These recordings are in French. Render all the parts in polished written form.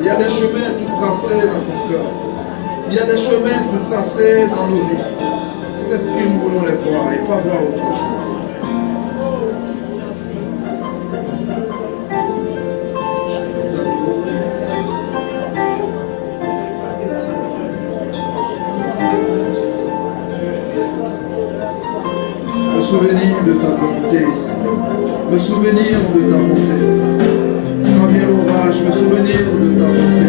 Il y a des chemins tout tracés dans ton cœur. Il y a des chemins tout tracés dans nos vies. Cet esprit, nous voulons les voir et pas voir autre chose. Me souvenir de ta bonté, Seigneur. Me souvenir de ta bonté. Quand vient l'orage, me souvenir de ta bonté.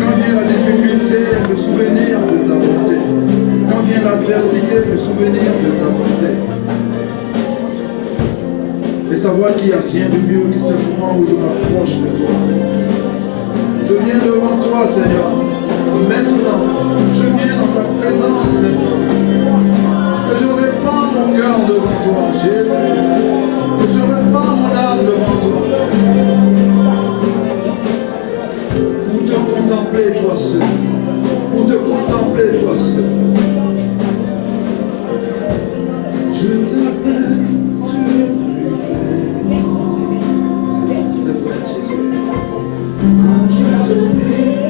Quand vient la difficulté, me souvenir de ta bonté. Quand vient l'adversité, me souvenir de ta bonté. Et savoir qu'il n'y a rien de mieux que ce moment où je m'approche de toi. Je viens devant toi, Seigneur. Maintenant, je viens dans ta présence maintenant. Que je répands mon cœur devant toi, Jésus. Que je répands mon âme devant toi. Pour te contempler, toi seul. Pour te contempler, toi seul. Je t'appelle, c'est vrai, Jésus. Quand je te prie,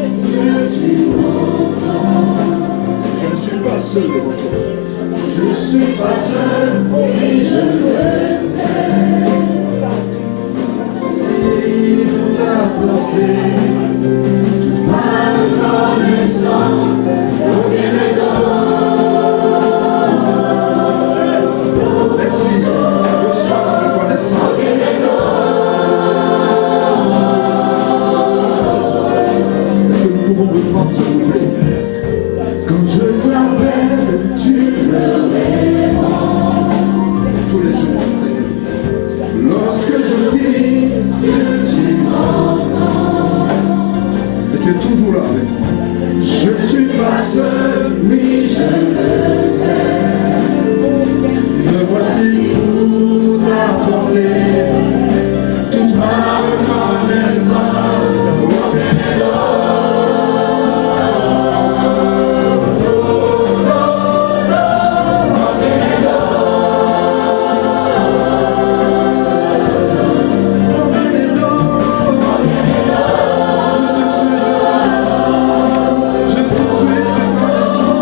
tu m'entends. Je ne suis pas seul devant toi. Je ne suis pas seul, oui, je le sais. Si pour t'apporter toute ma reconnaissance, au bien des merci, reçois la reconnaissance. Est-ce que nous pouvons reprendre, s'il vous plaît? Quand je t'appelle, tu me réponds. Tous les jours, Seigneur. Lorsque je prie, tu m'entends. Et tu es toujours là avec moi. Je ne suis pas seul, oui, je le sais. Me voici pour t'apporter toute ma reconnaissance. Je te suis reconnaissant.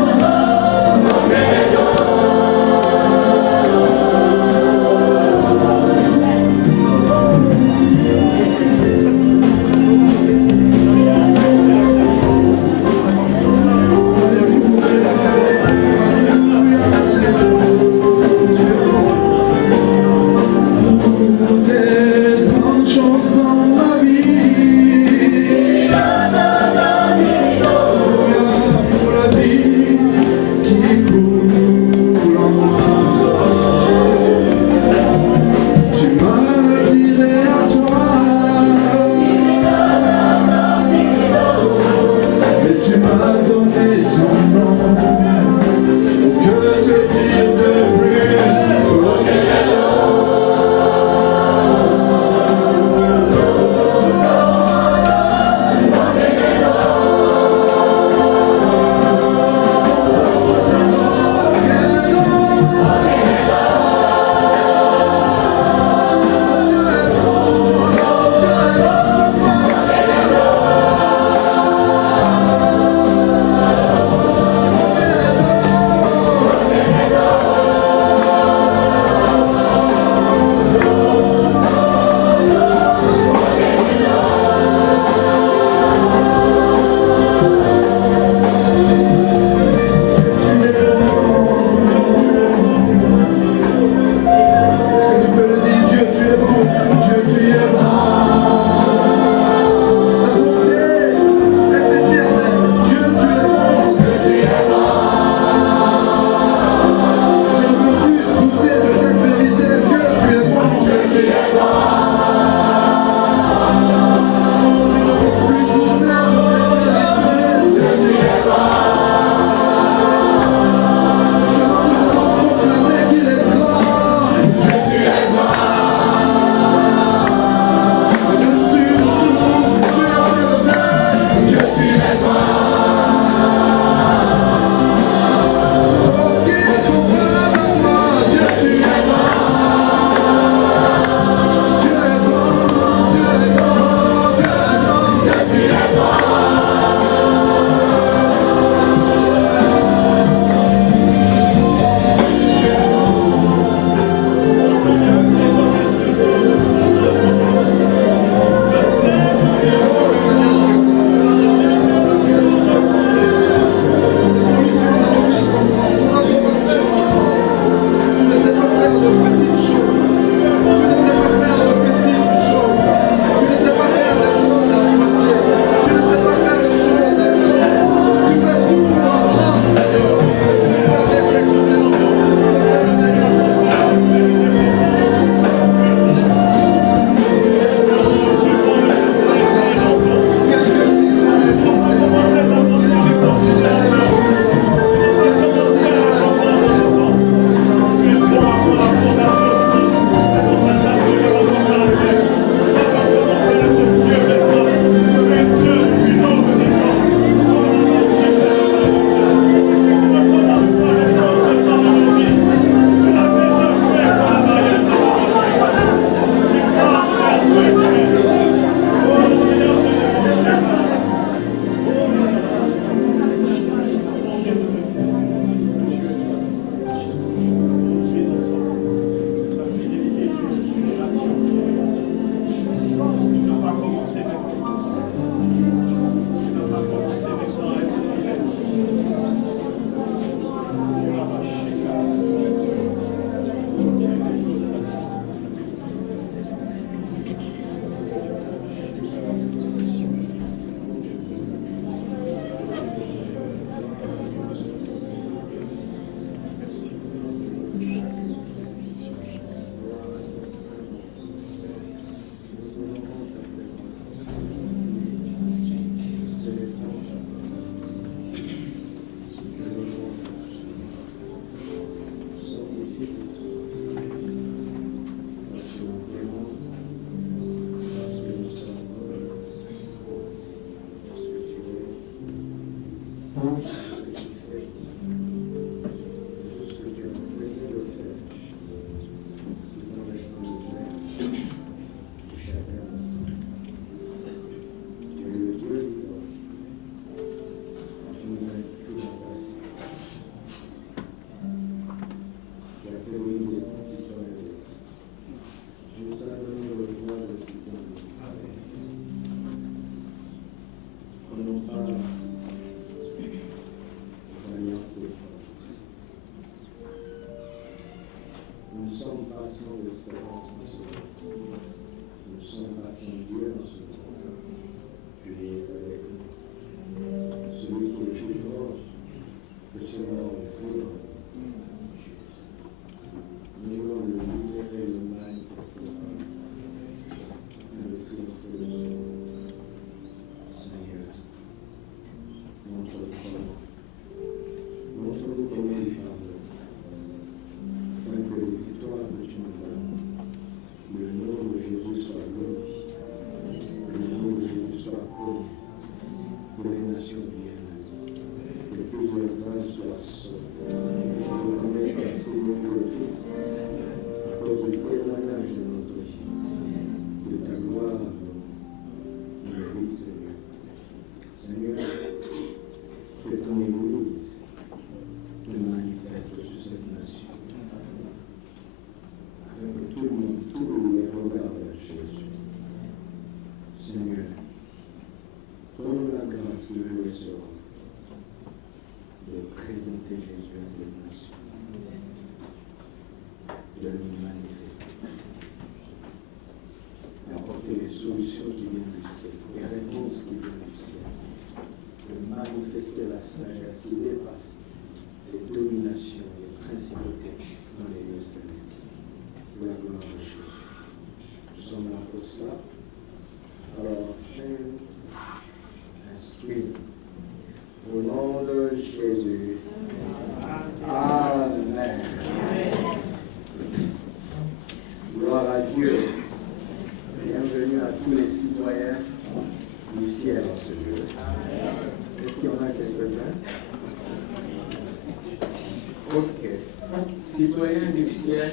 Citoyens du ciel,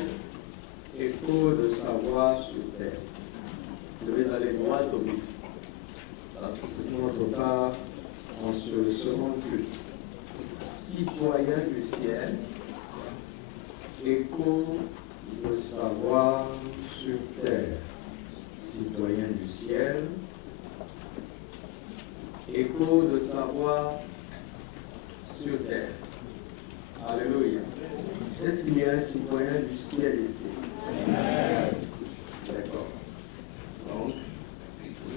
écho de sa voix sur terre. Je vais aller droit au but. Parce que c'est notre part en ce second culte. Citoyens du ciel, écho de sa voix sur terre. Citoyens du ciel, écho de sa voix sur terre. Alléluia. Est-ce qu'il y a un citoyen du ciel ici? D'accord. Donc,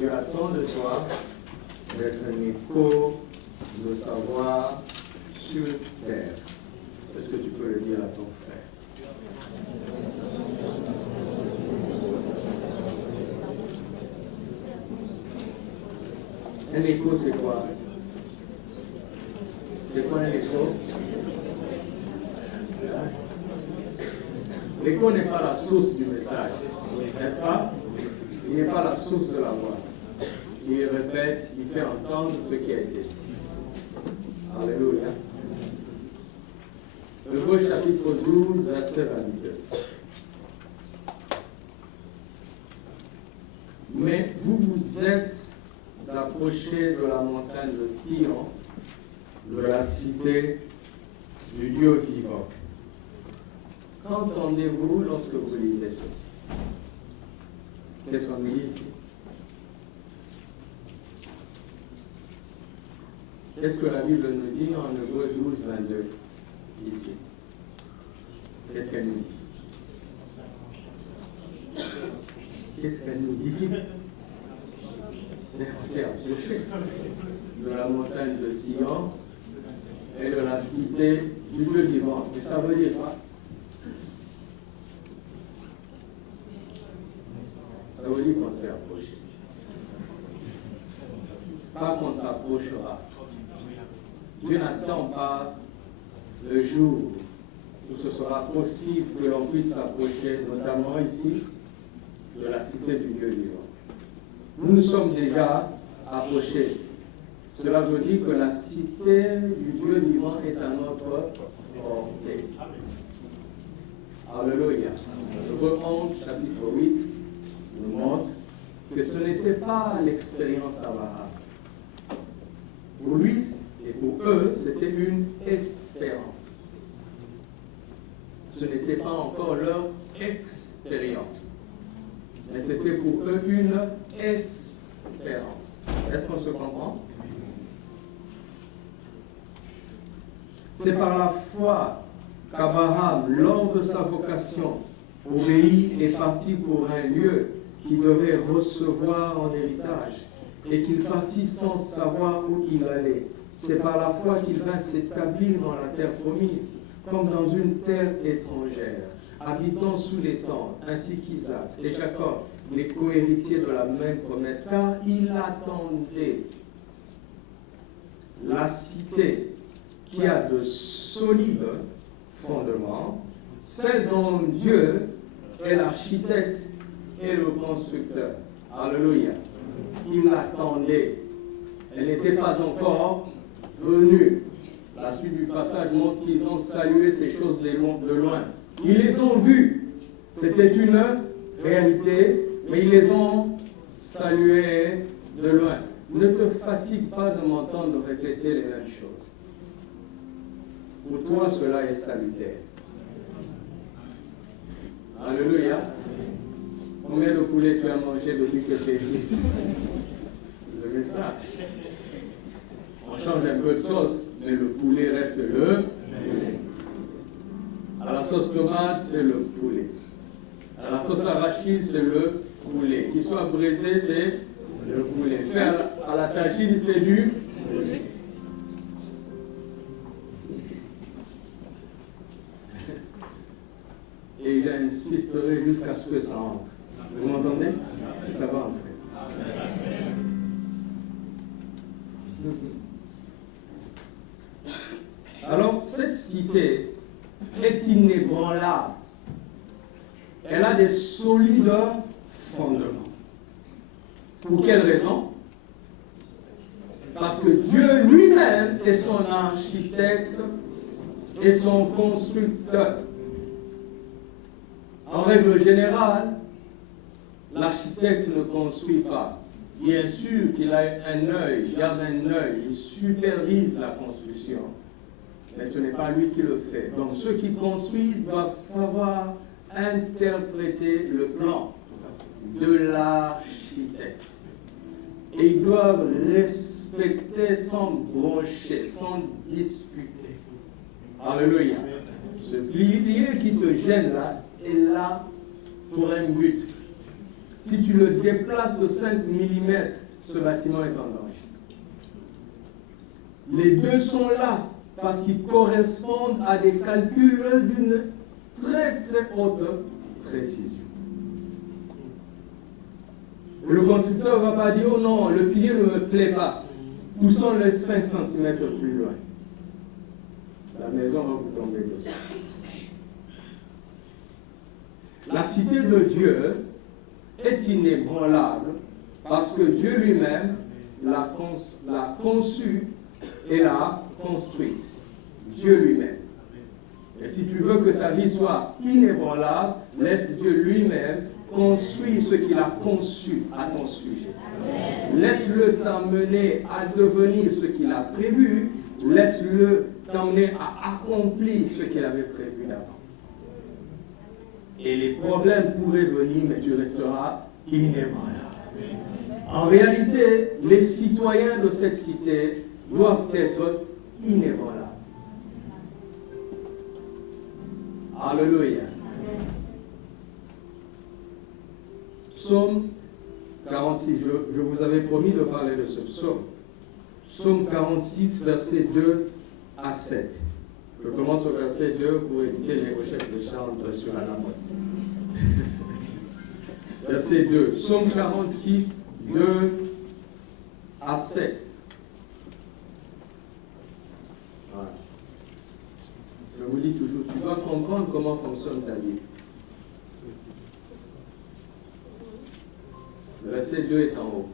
je attends de toi d'être un écho de sa voix sur terre. Est-ce que tu peux le dire à ton frère? Un écho, c'est quoi? C'est quoi un écho? L'écho n'est pas la source du message, n'est-ce pas? Il n'est pas la source de la voix. Il répète, il fait entendre ce qui a été dit. Alléluia. Hébreux chapitre 12, verset 22. Mais vous vous êtes approchés de la montagne de Sion, de la cité du Dieu vivant. Qu'entendez-vous lorsque vous lisez ceci? Qu'est-ce qu'on dit ici? Qu'est-ce que la Bible nous dit en Hébreux 12, 22 ici? Qu'est-ce qu'elle nous dit? Qu'est-ce qu'elle nous dit? On s'est approché de la montagne de Sion et de la cité du Dieu vivant. Et ça veut dire quoi? Ça veut dire qu'on s'est approché. Pas qu'on s'approchera. Dieu n'attend pas le jour où ce sera possible que l'on puisse s'approcher, notamment ici, de la cité du Dieu vivant. Nous nous sommes déjà approchés. Cela veut dire que la cité du Dieu vivant est à notre portée. Alléluia. Hébreux 11, chapitre 8, nous montre que ce n'était pas l'expérience d'Abraham. Pour lui et pour eux, c'était une espérance. Ce n'était pas encore leur expérience, mais c'était pour eux une espérance. Est-ce qu'on se comprend? C'est par la foi qu'Abraham, lors de sa vocation, obéit et partit pour un lieu qu'il devait recevoir en héritage, et qu'il partit sans savoir où il allait. C'est par la foi qu'il vint s'établir dans la terre promise, comme dans une terre étrangère, habitant sous les tentes, ainsi qu'Isaac et Jacob, les co-héritiers de la même promesse, car il attendait la cité qui a de solides fondements, celle dont Dieu est l'architecte et le constructeur. Alléluia. Il l'attendait. Elle n'était pas encore venue. La suite du passage montre qu'ils ont salué ces choses de loin. Ils les ont vues. C'était une réalité, mais ils les ont saluées de loin. Ne te fatigue pas de m'entendre répéter les mêmes choses. Pour toi, cela est salutaire. Alléluia. Combien de poulets tu as mangé depuis que tu existes? Vous aimez ça? On change un peu de sauce, mais le poulet reste le poulet. À la sauce tomate, c'est le poulet. À la sauce arachide, c'est le poulet. Qu'il soit braisé, c'est le poulet. Fait à la tagine, c'est du poulet. Et j'insisterai jusqu'à ce que ça entre. Vous m'entendez? Ça va entrer. Alors, cette cité est inébranlable. Elle a des solides fondements. Pour quelle raison? Parce que Dieu lui-même est son architecte et son constructeur. En règle générale, l'architecte ne construit pas. Bien sûr qu'il a un œil, il garde un œil, il supervise la construction. Mais ce n'est pas lui qui le fait. Donc ceux qui construisent doivent savoir interpréter le plan de l'architecte. Et ils doivent respecter sans broncher, sans discuter. Alléluia. Ce pilier qui te gêne là, est là pour un but. Si tu le déplaces de 5 mm, ce bâtiment est en danger. Les deux sont là parce qu'ils correspondent à des calculs d'une très très haute précision. Le constructeur ne va pas dire, oh non, le pilier ne me plaît pas. Poussons les 5 cm plus loin. La maison va vous tomber dessus. La cité de Dieu est inébranlable parce que Dieu lui-même l'a conçue et l'a construite. Dieu lui-même. Et si tu veux que ta vie soit inébranlable, laisse Dieu lui-même construire ce qu'il a conçu à ton sujet. Laisse-le t'emmener à devenir ce qu'il a prévu. Laisse-le t'emmener à accomplir ce qu'il avait prévu d'avance. Et les problèmes pourraient venir, mais tu resteras inébranlable. En réalité, les citoyens de cette cité doivent être inébranlables. Alléluia. Psaume 46, je vous avais promis de parler de ce psaume. Psaume 46, versets 2 à 7. Je commence au verset 2 pour éviter les recherches de chantre sur la lamotte. Verset 2. Psaume 46, 2 à 7. Voilà. Je vous dis toujours, tu dois comprendre comment fonctionne ta vie. Le verset 2 est en haut.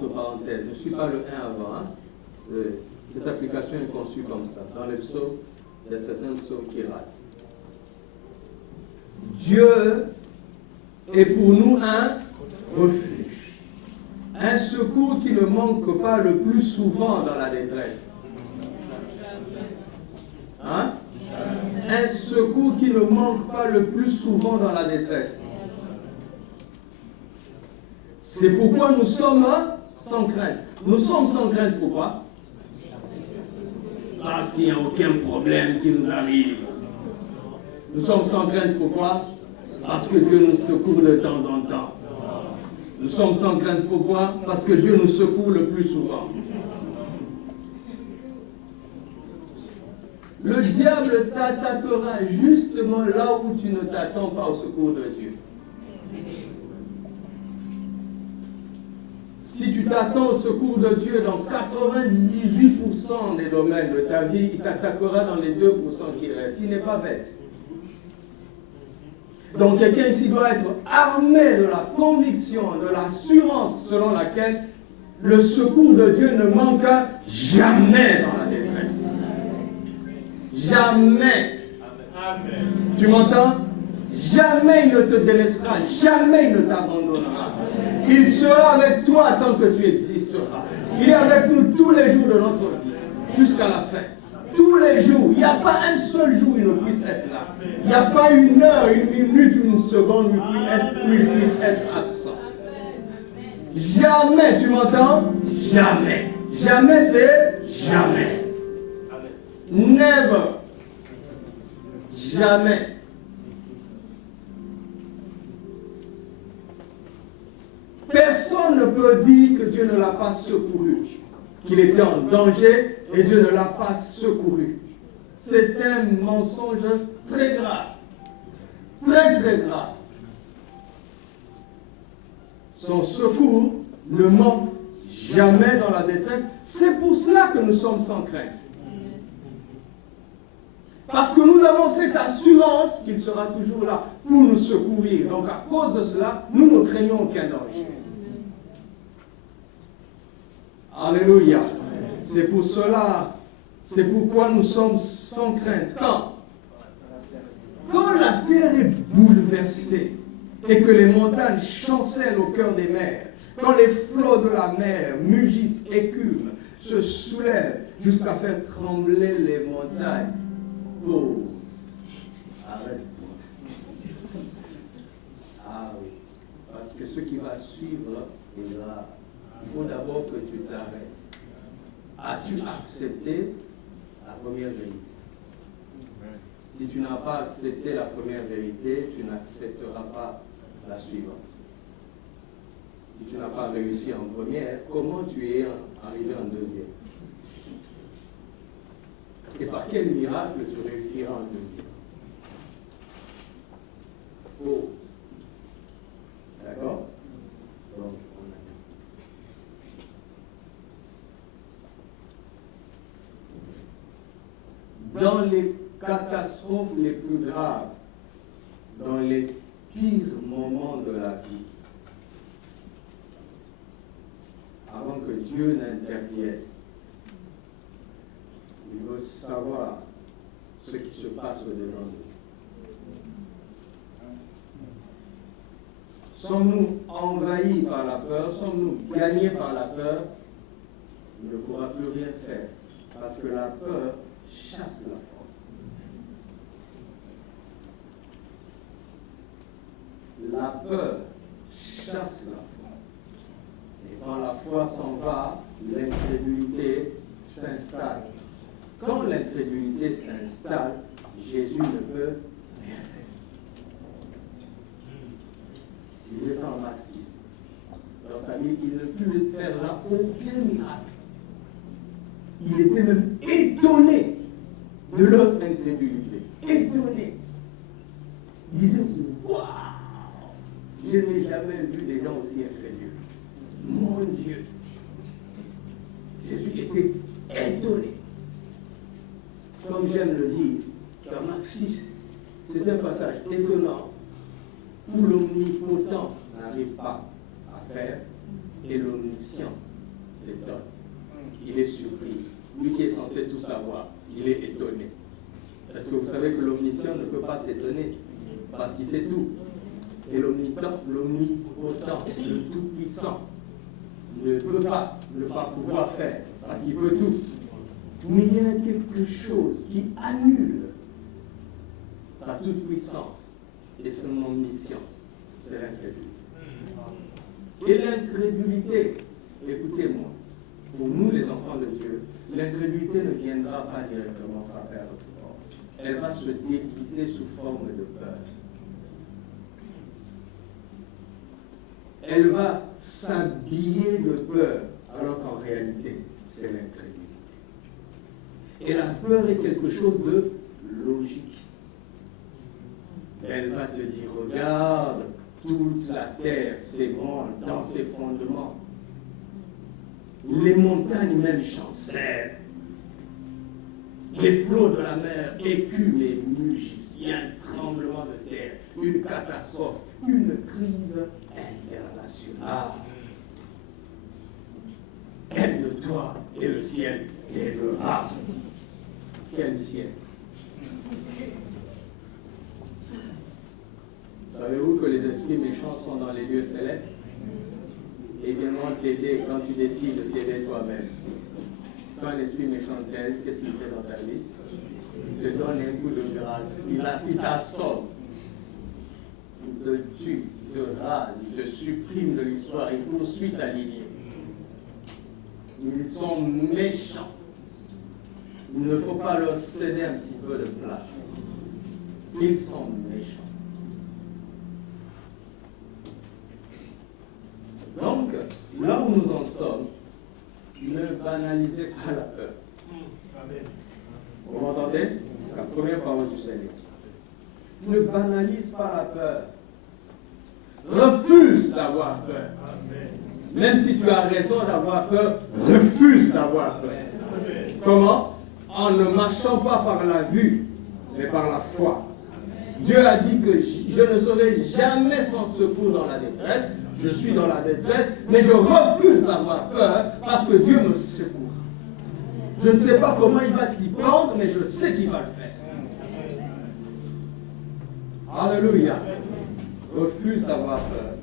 entre parenthèses. Je ne suis pas le 1 avant. Hein. Cette application est conçue comme ça. Dans les psaumes, il y a certains psaumes qui ratent. Dieu est pour nous un refuge, un secours qui ne manque pas le plus souvent dans la détresse. Hein? Un secours qui ne manque pas le plus souvent dans la détresse. C'est pourquoi nous sommes sans crainte. Nous sommes sans crainte, pourquoi? Parce qu'il n'y a aucun problème qui nous arrive. Nous sommes sans crainte, pourquoi? Parce que Dieu nous secourt de temps en temps. Nous sommes sans crainte, pourquoi? Parce que Dieu nous secourt le plus souvent. Le diable t'attaquera justement là où tu ne t'attends pas au secours de Dieu. Si tu t'attends au secours de Dieu dans 98% des domaines de ta vie, il t'attaquera dans les 2% qui restent. Il n'est pas bête. Donc quelqu'un ici doit être armé de la conviction, de l'assurance selon laquelle le secours de Dieu ne manque jamais dans la détresse. Jamais. Amen. Tu m'entends? Jamais il ne te délaissera, jamais il ne t'abandonnera. Il sera avec toi tant que tu existeras. Il est avec nous tous les jours de notre vie, jusqu'à la fin. Tous les jours. Il n'y a pas un seul jour où il ne puisse être là. Il n'y a pas une heure, une minute, une seconde où il puisse être absent. Jamais, tu m'entends? Jamais. Jamais, c'est jamais. Never. Jamais. Personne ne peut dire que Dieu ne l'a pas secouru, qu'il était en danger et Dieu ne l'a pas secouru. C'est un mensonge très grave. Très, très grave. Son secours ne manque jamais dans la détresse. C'est pour cela que nous sommes sans crainte. Parce que nous avons cette assurance qu'il sera toujours là pour nous secourir. Donc à cause de cela, nous ne craignons aucun danger. Alléluia. C'est pour cela, c'est pourquoi nous sommes sans crainte. Quand la terre est bouleversée et que les montagnes chancellent au cœur des mers, quand les flots de la mer mugissent, écument, se soulèvent jusqu'à faire trembler les montagnes, pause. Arrête-toi. Ah oui. Parce que ce qui va suivre est là. Il faut d'abord que tu t'arrêtes. As-tu accepté la première vérité? Si tu n'as pas accepté la première vérité, tu n'accepteras pas la suivante. Si tu n'as pas réussi en première, comment tu es arrivé en deuxième? Et par quel miracle tu réussiras en deuxième? Pause. D'accord? Donc, dans les catastrophes les plus graves, dans les pires moments de la vie, avant que Dieu n'intervienne, il veut savoir ce qui se passe devant nous. Sommes-nous envahis par la peur? Sommes-nous gagnés par la peur? Il ne pourra plus rien faire, parce que la peur chasse la foi. La peur chasse la foi. Et quand la foi s'en va, l'incrédulité s'installe. Quand l'incrédulité s'installe, Jésus ne peut rien faire. Il disait ça en Marc 6. Dans sa vie, il ne put faire là aucun miracle. Il était même étonné de leur incrédulité. Étonné. Il disait, waouh, je n'ai jamais vu des gens aussi incrédules. Mon Dieu. Jésus était étonné. Comme j'aime le dire, dans Marc 6, c'est un passage étonnant où l'omnipotent n'arrive pas à faire et l'omniscient s'étonne. Il est surpris. Lui qui est censé tout savoir, il est étonné. Est-ce que vous savez que l'omniscient ne peut pas s'étonner parce qu'il sait tout? Et l'omnipotent, le tout-puissant, ne peut pas ne pas pouvoir faire parce qu'il peut tout. Mais il y a quelque chose qui annule sa toute-puissance et son omniscience. C'est l'incrédulité. Et l'incrédulité, écoutez-moi, pour nous les enfants de Dieu, l'incrédulité ne viendra pas directement frapper à notre porte. Elle va se déguiser sous forme de peur. Elle va s'habiller de peur, alors qu'en réalité, c'est l'incrédulité. Et la peur est quelque chose de logique. Elle va te dire, regarde, toute la terre s'ébranle dans ses fondements. Les montagnes même chancellent. Les flots de la mer écument et mugissent. Il y a un tremblement de terre, une catastrophe, une crise internationale. Aide-toi et le ciel t'aidera. Quel ciel? Savez-vous que les esprits méchants sont dans les lieux célestes et viendront t'aider quand tu décides de t'aider toi-même? Quand un esprit méchant t'aide, qu'est-ce qu'il fait dans ta vie? Il te donne un coup de grâce. Il t'assomme. Il te tue, il te rase, il te supprime de l'histoire, il poursuit ta lignée. Ils sont méchants. Il ne faut pas leur céder un petit peu de place. Ils sont méchants. Donc, là où nous en sommes, ne banalisez pas la peur. Vous m'entendez? La première parole du Seigneur. Ne banalise pas la peur. Refuse d'avoir peur. Même si tu as raison d'avoir peur, refuse d'avoir peur. Comment? En ne marchant pas par la vue, mais par la foi. Dieu a dit que je ne serai jamais sans secours dans la détresse. Je suis dans la détresse, mais je refuse d'avoir peur parce que Dieu me secourt. Je ne sais pas comment il va s'y prendre, mais je sais qu'il va le faire. Alléluia. Refuse d'avoir peur.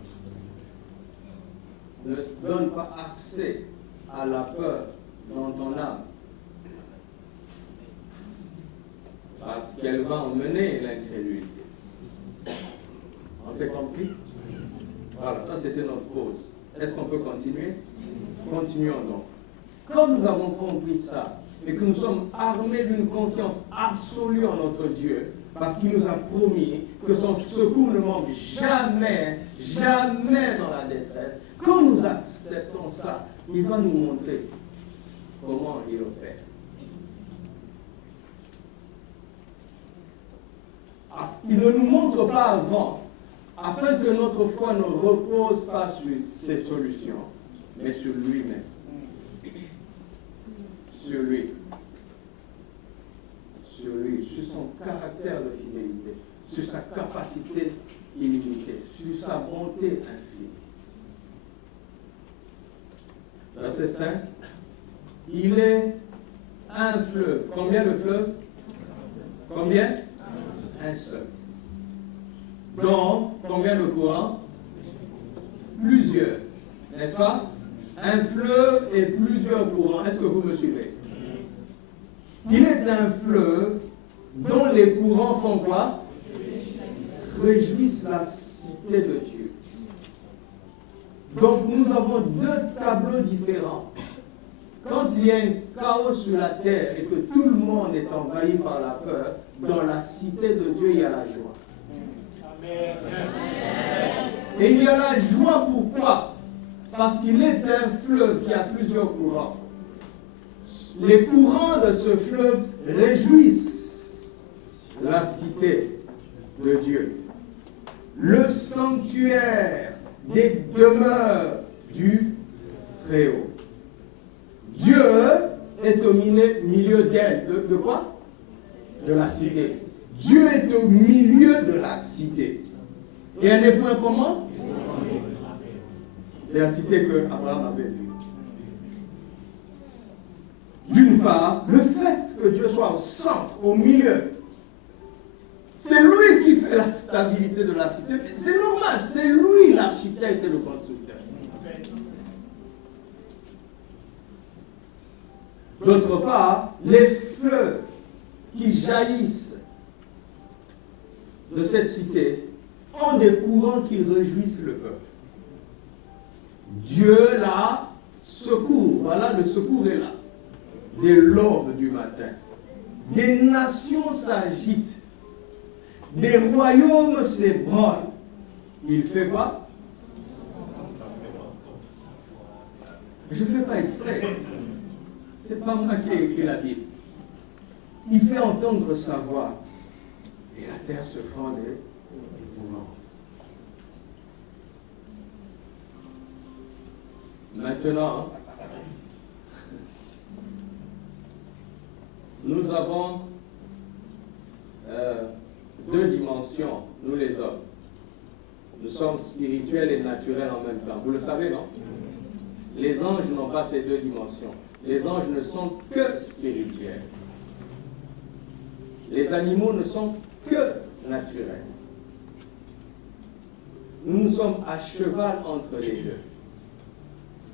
Ne donne pas accès à la peur dans ton âme. Parce qu'elle va emmener l'incrédulité. On s'est compris? Voilà, ça c'était notre pause. Est-ce qu'on peut continuer? Continuons donc. Comme nous avons compris ça, et que nous sommes armés d'une confiance absolue en notre Dieu, parce qu'il nous a promis que son secours ne manque jamais, jamais dans la détresse, quand nous acceptons ça, il va nous montrer comment il opère. Il ne nous montre pas avant, afin que notre foi ne repose pas sur ses solutions, mais sur lui-même. Sur lui. Sur lui, sur son caractère de fidélité, sur sa capacité illimitée, sur sa bonté infinie. Verset 5. Il est un fleuve. Combien de fleuves? Combien? Un seul. Donc, combien de courants? Plusieurs. N'est-ce pas? Un fleuve et plusieurs courants. Est-ce que vous me suivez? Il est un fleuve dont les courants font quoi? Réjouissent la cité de Dieu. Donc nous avons deux tableaux différents. Quand il y a un chaos sur la terre et que tout le monde est envahi par la peur, dans la cité de Dieu, il y a la joie. Et il y a la joie pourquoi? Parce qu'il est un fleuve qui a plusieurs courants. Les courants de ce fleuve réjouissent la cité de Dieu. Le sanctuaire des demeures du Très-Haut. Dieu est au milieu d'elle. De quoi? De la cité. Dieu est au milieu de la cité. Et un des points communs? C'est la cité que Abraham avait vue. part, le fait que Dieu soit au centre, au milieu, c'est lui qui fait la stabilité de la cité. C'est normal, c'est lui l'architecte et le constructeur. D'autre part, les fleuves qui jaillissent de cette cité ont des courants qui réjouissent le peuple. Dieu la secourt. Voilà, le secours est là. Dès l'aube du matin. Des nations s'agitent. Des royaumes s'ébranlent. Il ne fait pas. Je ne fais pas exprès. Ce n'est pas moi qui ai écrit la Bible. Il fait entendre sa voix. Et la terre se fend épouvante. Maintenant, nous avons deux dimensions, nous les hommes. Nous sommes spirituels et naturels en même temps. Vous le savez, non? Les anges n'ont pas ces deux dimensions. Les anges ne sont que spirituels. Les animaux ne sont que naturels. Nous sommes à cheval entre les deux.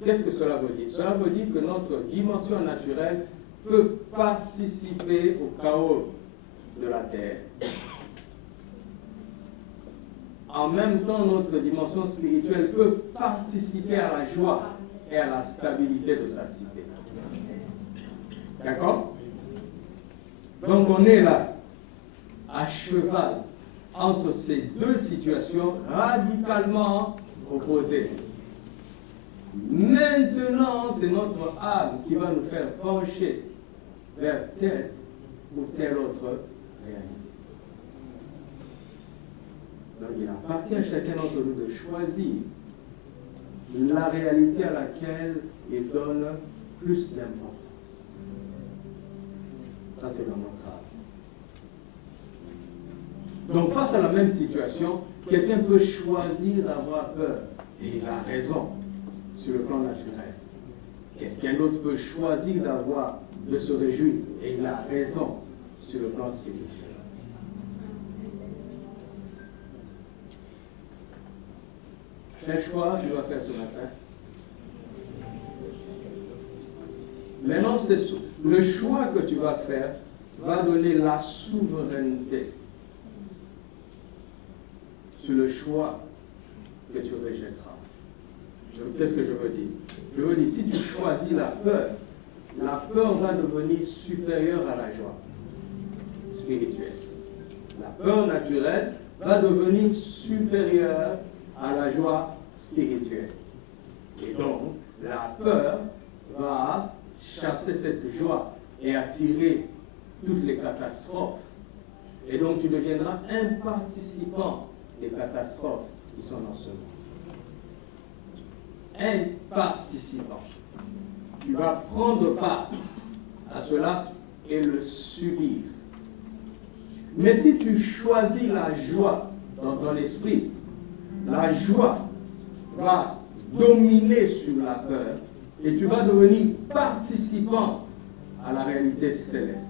Qu'est-ce que cela veut dire? Cela veut dire que notre dimension naturelle peut participer au chaos de la terre. En même temps, notre dimension spirituelle peut participer à la joie et à la stabilité de sa cité. D'accord? Donc on est là, à cheval, entre ces deux situations radicalement opposées. Maintenant, c'est notre âme qui va nous faire pencher vers telle ou telle autre réalité. Donc il appartient à chacun d'entre nous de choisir la réalité à laquelle il donne plus d'importance. Ça, c'est dans notre âme. Donc face à la même situation, quelqu'un peut choisir d'avoir peur. Et il a raison sur le plan naturel. Quelqu'un d'autre peut choisir de se réjouir. Et il a raison sur le plan spirituel. Quel choix tu vas faire ce matin? Maintenant, le choix que tu vas faire va donner la souveraineté sur le choix que tu rejetteras. Qu'est-ce que je veux dire? Je veux dire, si tu choisis la peur va devenir supérieure à la joie spirituelle. La peur naturelle va devenir supérieure à la joie spirituelle. Et donc, la peur va chasser cette joie et attirer toutes les catastrophes. Et donc, tu deviendras un participant des catastrophes qui sont dans ce monde. Un participant. Tu vas prendre part à cela et le subir. Mais si tu choisis la joie dans ton esprit, la joie va dominer sur la peur et tu vas devenir participant à la réalité céleste.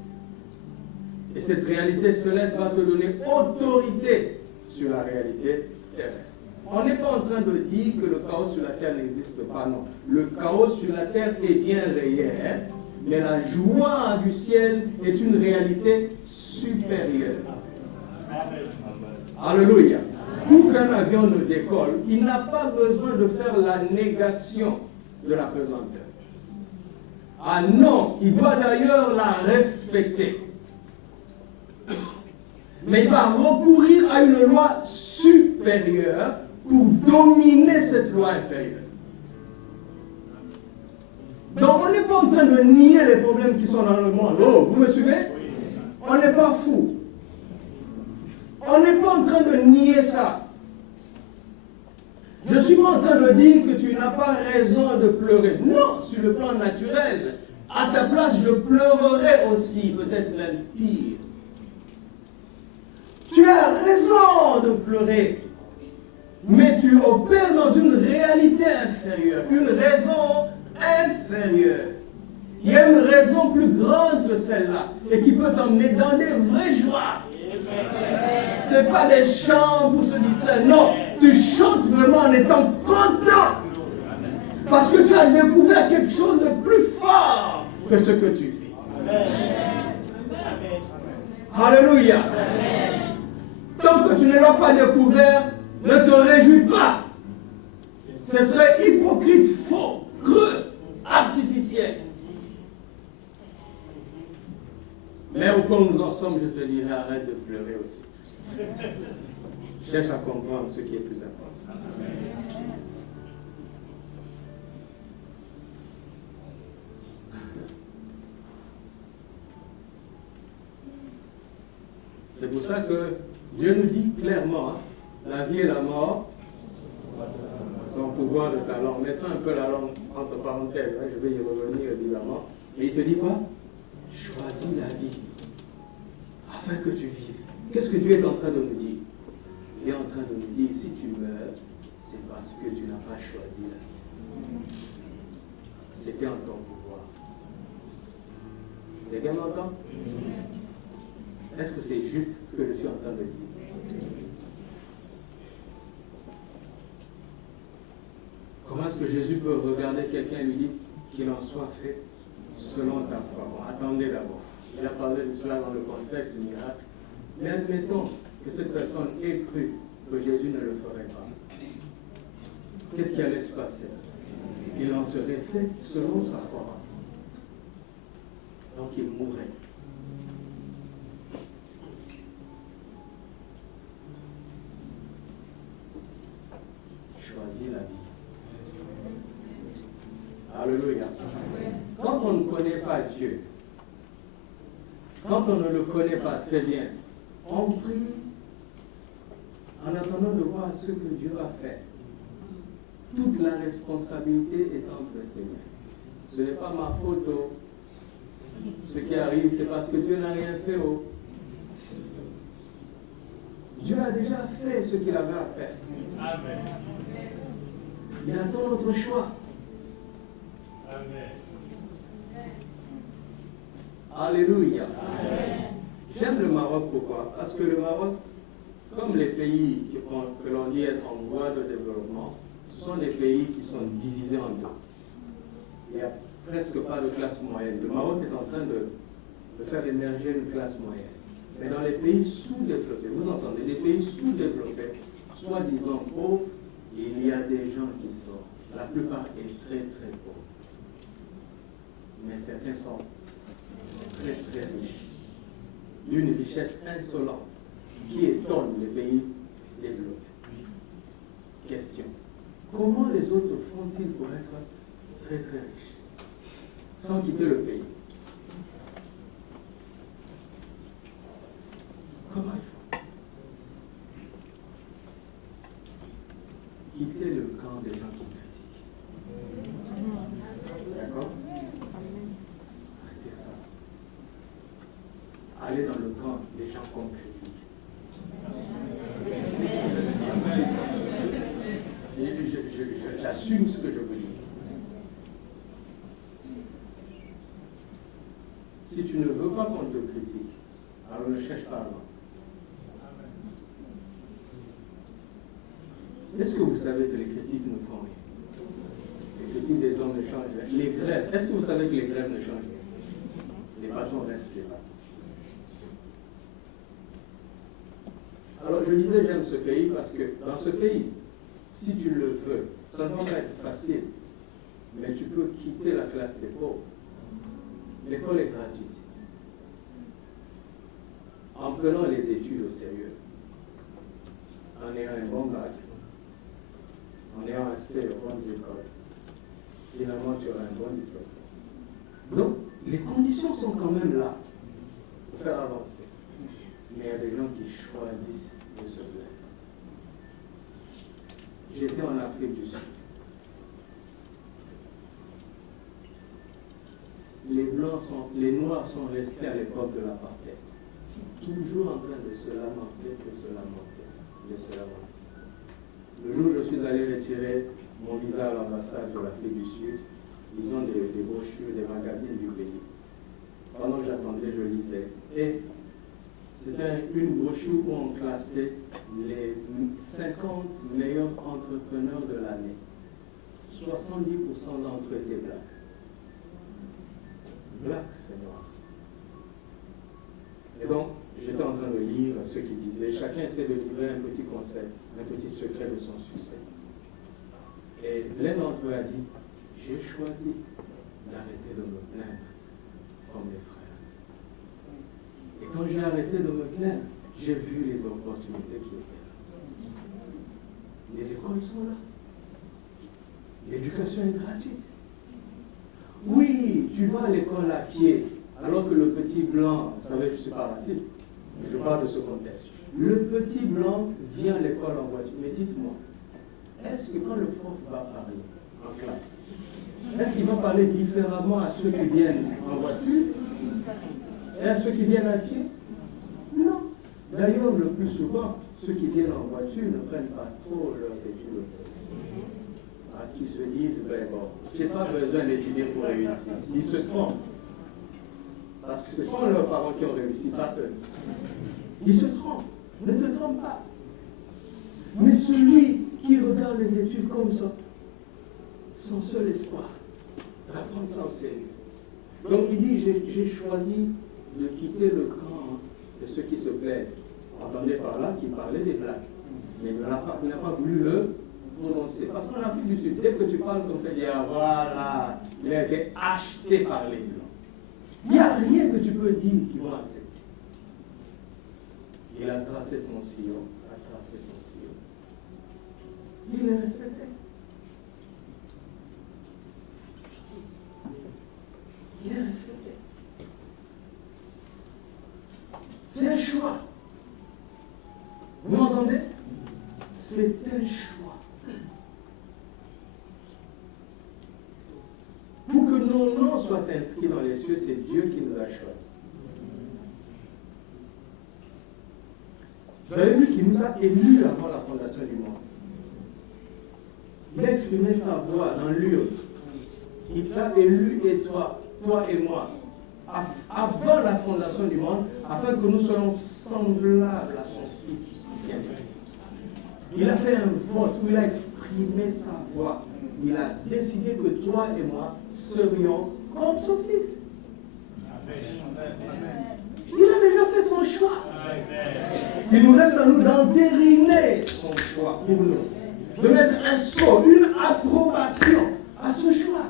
Et cette réalité céleste va te donner autorité sur la réalité terrestre. On n'est pas en train de dire que le chaos sur la terre n'existe pas, non. Le chaos sur la terre est bien réel, mais la joie du ciel est une réalité supérieure. Alléluia. Pour qu'un avion ne décolle, il n'a pas besoin de faire la négation de la pesanteur. Ah non, il doit d'ailleurs la respecter. Mais il va recourir à une loi supérieure pour dominer cette loi inférieure. Donc on n'est pas en train de nier les problèmes qui sont dans le monde. Oh, vous me suivez? On n'est pas fou. On n'est pas en train de nier ça. Je ne suis pas en train de dire que tu n'as pas raison de pleurer. Non, sur le plan naturel. À ta place, je pleurerai aussi, peut-être même pire. Tu as raison de pleurer. Mais tu opères dans une réalité inférieure, une raison inférieure, Il y a une raison plus grande que celle-là et qui peut t'emmener dans des vraies joies. Ce n'est pas des chants pour se distraire. Non, tu chantes vraiment en étant content. Parce que tu as découvert quelque chose de plus fort que ce que tu vis. Alléluia. Tant que tu ne l'as pas découvert, ne te réjouis pas. Ce serait hypocrite, faux, creux, artificiel. Mais au point où nous en sommes, je te dirais, arrête de pleurer aussi. Cherche à comprendre ce qui est plus important. C'est pour ça que Dieu nous dit clairement, hein, la vie et la mort sont au pouvoir de ta langue. Mettons un peu la langue entre parenthèses, hein, je vais y revenir évidemment. Mais il te dit quoi? Choisis la vie afin que tu vives. Qu'est-ce que Dieu est en train de nous dire? Il est en train de nous dire, si tu meurs, c'est parce que tu n'as pas choisi la vie. C'était en ton pouvoir. Les gars m'entendent? Est-ce que c'est juste ce que je suis en train de dire? Comment est-ce que Jésus peut regarder quelqu'un et lui dire qu'il en soit fait selon ta foi? Bon, attendez d'abord. Il a parlé de cela dans le contexte du miracle. Mais admettons que cette personne ait cru que Jésus ne le ferait pas. Qu'est-ce qui allait se passer? Il en serait fait selon sa foi. Donc il mourrait. Choisis la vie. Alléluia. Quand on ne connaît pas Dieu, quand on ne le connaît pas très bien, on prie en attendant de voir ce que Dieu va faire. Toute la responsabilité est entre ses mains. Ce n'est pas ma faute. Oh. Ce qui arrive, c'est parce que Dieu n'a rien fait. Oh. Dieu a déjà fait ce qu'il avait à faire. Amen. Il attend notre choix. Amen. Alléluia. Amen. J'aime le Maroc, pourquoi? Parce que le Maroc, comme les pays que l'on dit être en voie de développement, ce sont des pays qui sont divisés en deux. Il n'y a presque pas de classe moyenne. Le Maroc est en train de faire émerger une classe moyenne. Mais dans les pays sous-développés, vous entendez, les pays sous-développés, soi-disant pauvres, il y a des gens qui sont, la plupart est très très pauvre. Mais certains sont très très riches. D'une richesse insolente qui étonne les pays développés. Question. Comment les autres font-ils pour être très très riches sans quitter le pays? Comment ils font? Quitter le camp des gens qui critiquent. D'accord? Arrêtez ça. Allez dans le camp des gens qu'on critique. J'assume ce que je veux dire. Si tu ne veux pas qu'on te critique, alors ne cherche pas à avancer. Est-ce que vous savez que les critiques ne font rien? Les critiques des hommes ne changent rien. Les grèves, est-ce que vous savez que les grèves ne changent rien? Les bâtons restent les bâtons. Alors je disais j'aime ce pays parce que dans ce pays, si tu le veux, ça ne va pas être facile, mais tu peux quitter la classe des pauvres. L'école est gratuite. En prenant les études au sérieux, en ayant un bon bac, en ayant accès aux bonnes écoles, finalement tu auras un bon diplôme. Donc, les conditions sont quand même là pour faire avancer. Mais il y a des gens qui choisissent de se plaindre. J'étais en Afrique du Sud. Les Noirs sont restés à l'époque de l'apartheid. Toujours en train de se lamenter, de se lamenter. Le jour où je suis allé retirer mon visa à l'ambassade de l'Afrique du Sud, disons des brochures, des magazines du pays. Pendant que j'attendais, je lisais. Et c'était une brochure où on classait les 50 meilleurs entrepreneurs de l'année. 70% d'entre eux étaient blacks. Black, c'est noir. Et donc, j'étais en train de lire ce qu'il disait. Chacun essaie de livrer un petit conseil, un petit secret de son succès. Et l'un d'entre eux a dit, j'ai choisi d'arrêter de me plaindre comme mes frères. Et quand j'ai arrêté de me plaindre, j'ai vu les opportunités qui étaient là. Les écoles sont là. L'éducation est gratuite. Oui, tu vas à l'école à pied, alors que le petit blanc, vous savez, je ne suis pas raciste, mais je parle de ce contexte. Le petit blanc vient à l'école en voiture. Mais dites-moi, est-ce que quand le prof va parler en classe, est-ce qu'il va parler différemment à ceux qui viennent en voiture et à ceux qui viennent à pied? Non. D'ailleurs, le plus souvent, ceux qui viennent en voiture ne prennent pas trop leurs études au sérieux. Parce qu'ils se disent, ben bon, je n'ai pas besoin d'étudier pour réussir. Ils se trompent. Parce que ce sont leurs parents qui ont réussi, pas eux. Ils se trompent. Ne te trompe pas. Mais celui qui regarde les études comme ça, son seul espoir, d'apprendre ça au sérieux. Donc il dit, j'ai choisi de quitter le camp de ceux qui se plaignent. Entendez par là qu'il parlait des Blacks. Mais il n'a pas voulu le prononcer. Parce qu'en Afrique du Sud, dès que tu parles comme ça, il dit, ah voilà, il a été acheté par les Blancs. Il n'y a rien que tu peux dire qui va accepter. Il a tracé son sillon, il est respecté. Il est respecté. C'est un choix. Vous m'entendez? C'est un choix. Pour que nos noms soient inscrits dans les cieux, c'est Dieu qui nous a choisis. Vous avez vu qu'il nous a élus avant la fondation du monde. Il a exprimé sa voix dans l'urne. Il t'a élu et toi et moi, avant la fondation du monde, afin que nous soyons semblables à son Fils. Il a fait un vote où il a exprimé sa voix. Il a décidé que toi et moi serions comme son Fils. Il a déjà fait son choix. Il nous reste à nous d'entériner son choix pour nous. De mettre un sceau, une approbation à ce choix.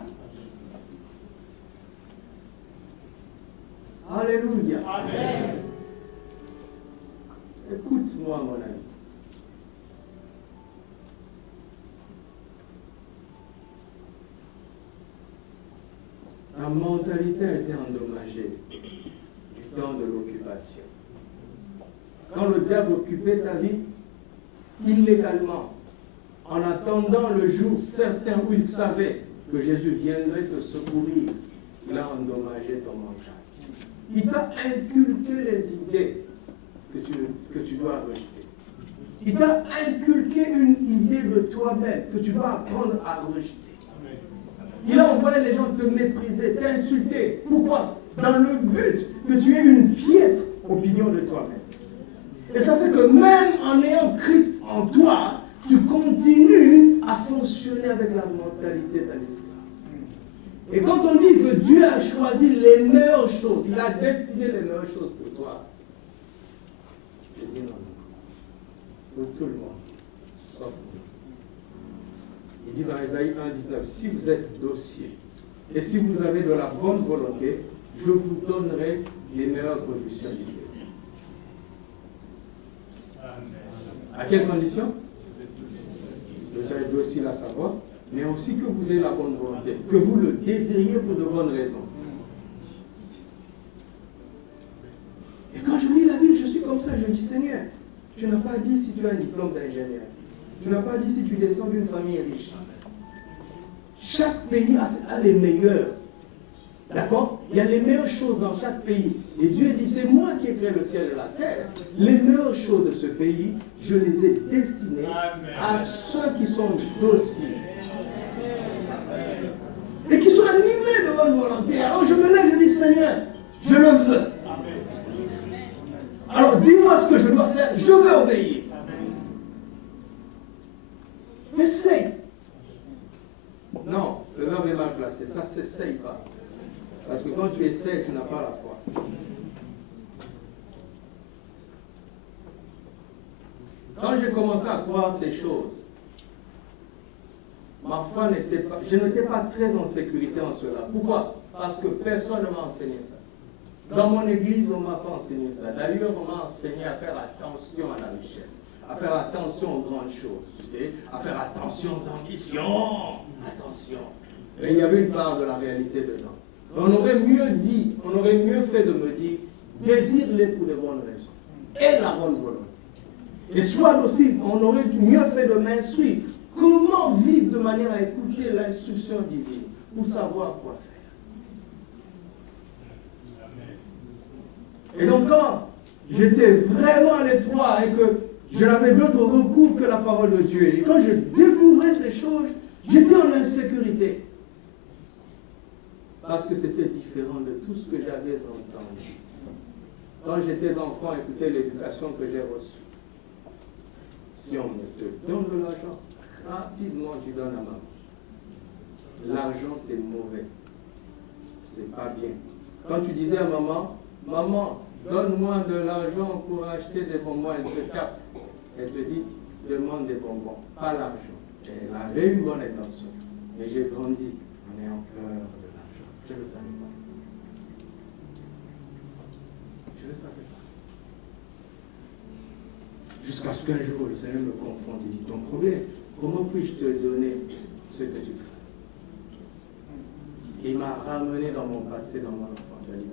Alléluia. Amen. Écoute-moi, mon ami. Ta mentalité a été endommagée du temps de l'occupation. Quand le diable occupait ta vie, illégalement, en attendant le jour certain où il savait que Jésus viendrait te secourir, il a endommagé ton mental. Il t'a inculqué les idées que tu dois rejeter. Il t'a inculqué une idée de toi-même que tu dois apprendre à rejeter. Il a envoyé les gens te mépriser, t'insulter. Pourquoi? Dans le but que tu aies une piètre opinion de toi-même. Et ça fait que même en ayant Christ en toi, tu continues à fonctionner avec la mentalité d'un esclave. Et quand on dit que Dieu a choisi les meilleures choses, il a destiné les meilleures choses pour toi, je dis non. Pour tout le monde, sauf nous. Il dit dans Ésaïe 1,19, si vous êtes docile et si vous avez de la bonne volonté, je vous donnerai les meilleures conditions du Dieu. À quelles conditions? Vous serez docile à savoir, mais aussi que vous ayez la bonne volonté, que vous le désiriez pour de bonnes raisons. Et quand je lis la Bible, je suis comme ça, je dis Seigneur, tu n'as pas dit si tu as un diplôme d'ingénieur. Tu n'as pas dit si tu descends d'une famille riche. Chaque pays a les meilleurs. D'accord? Il y a les meilleures choses dans chaque pays. Et Dieu dit, c'est moi qui ai créé le ciel et la terre. Les meilleures choses de ce pays, je les ai destinées à ceux qui sont dociles. Et qui sont un bonne volonté. Alors je me lève, je dis Seigneur, je le veux. Alors dis-moi ce que je dois faire, je veux obéir. Essaye. Non, le verbe est mal placé, ça s'essaye pas. Parce que quand tu essayes, tu n'as pas la foi. Quand j'ai commencé à croire ces choses, ma foi n'était pas, je n'étais pas très en sécurité en cela. Pourquoi? Parce que personne ne m'a enseigné ça. Dans mon église, on ne m'a pas enseigné ça. D'ailleurs, on m'a enseigné à faire attention à la richesse, à faire attention aux grandes choses, tu sais, à faire attention aux ambitions. Attention. Et il y avait une part de la réalité dedans. On aurait mieux dit, on aurait mieux fait de me dire, désire-les pour de bonnes raisons. Et la bonne volonté. Et soit aussi, on aurait mieux fait de m'instruire. Comment vivre de manière à écouter l'instruction divine pour savoir quoi faire. Et donc quand j'étais vraiment à l'étroit et que je n'avais d'autre recours que la parole de Dieu, et quand je découvrais ces choses, j'étais en insécurité. Parce que c'était différent de tout ce que j'avais entendu. Quand j'étais enfant, écoutez l'éducation que j'ai reçue. Si on te donne de l'argent, rapidement tu donnes à maman. L'argent c'est mauvais. C'est pas bien. Quand tu disais à maman, maman, donne-moi de l'argent pour acheter des bonbons, elle te tape. Elle te dit, demande des bonbons, pas l'argent. Elle avait une bonne intention. Mais j'ai grandi en ayant peur de l'argent. Je ne le savais pas. Je ne le savais pas. Jusqu'à ce qu'un jour, le Seigneur me confronte et dit, ton problème, comment puis-je te donner ce que tu crains? Il m'a ramené dans mon passé, dans mon enfance. Il a dit,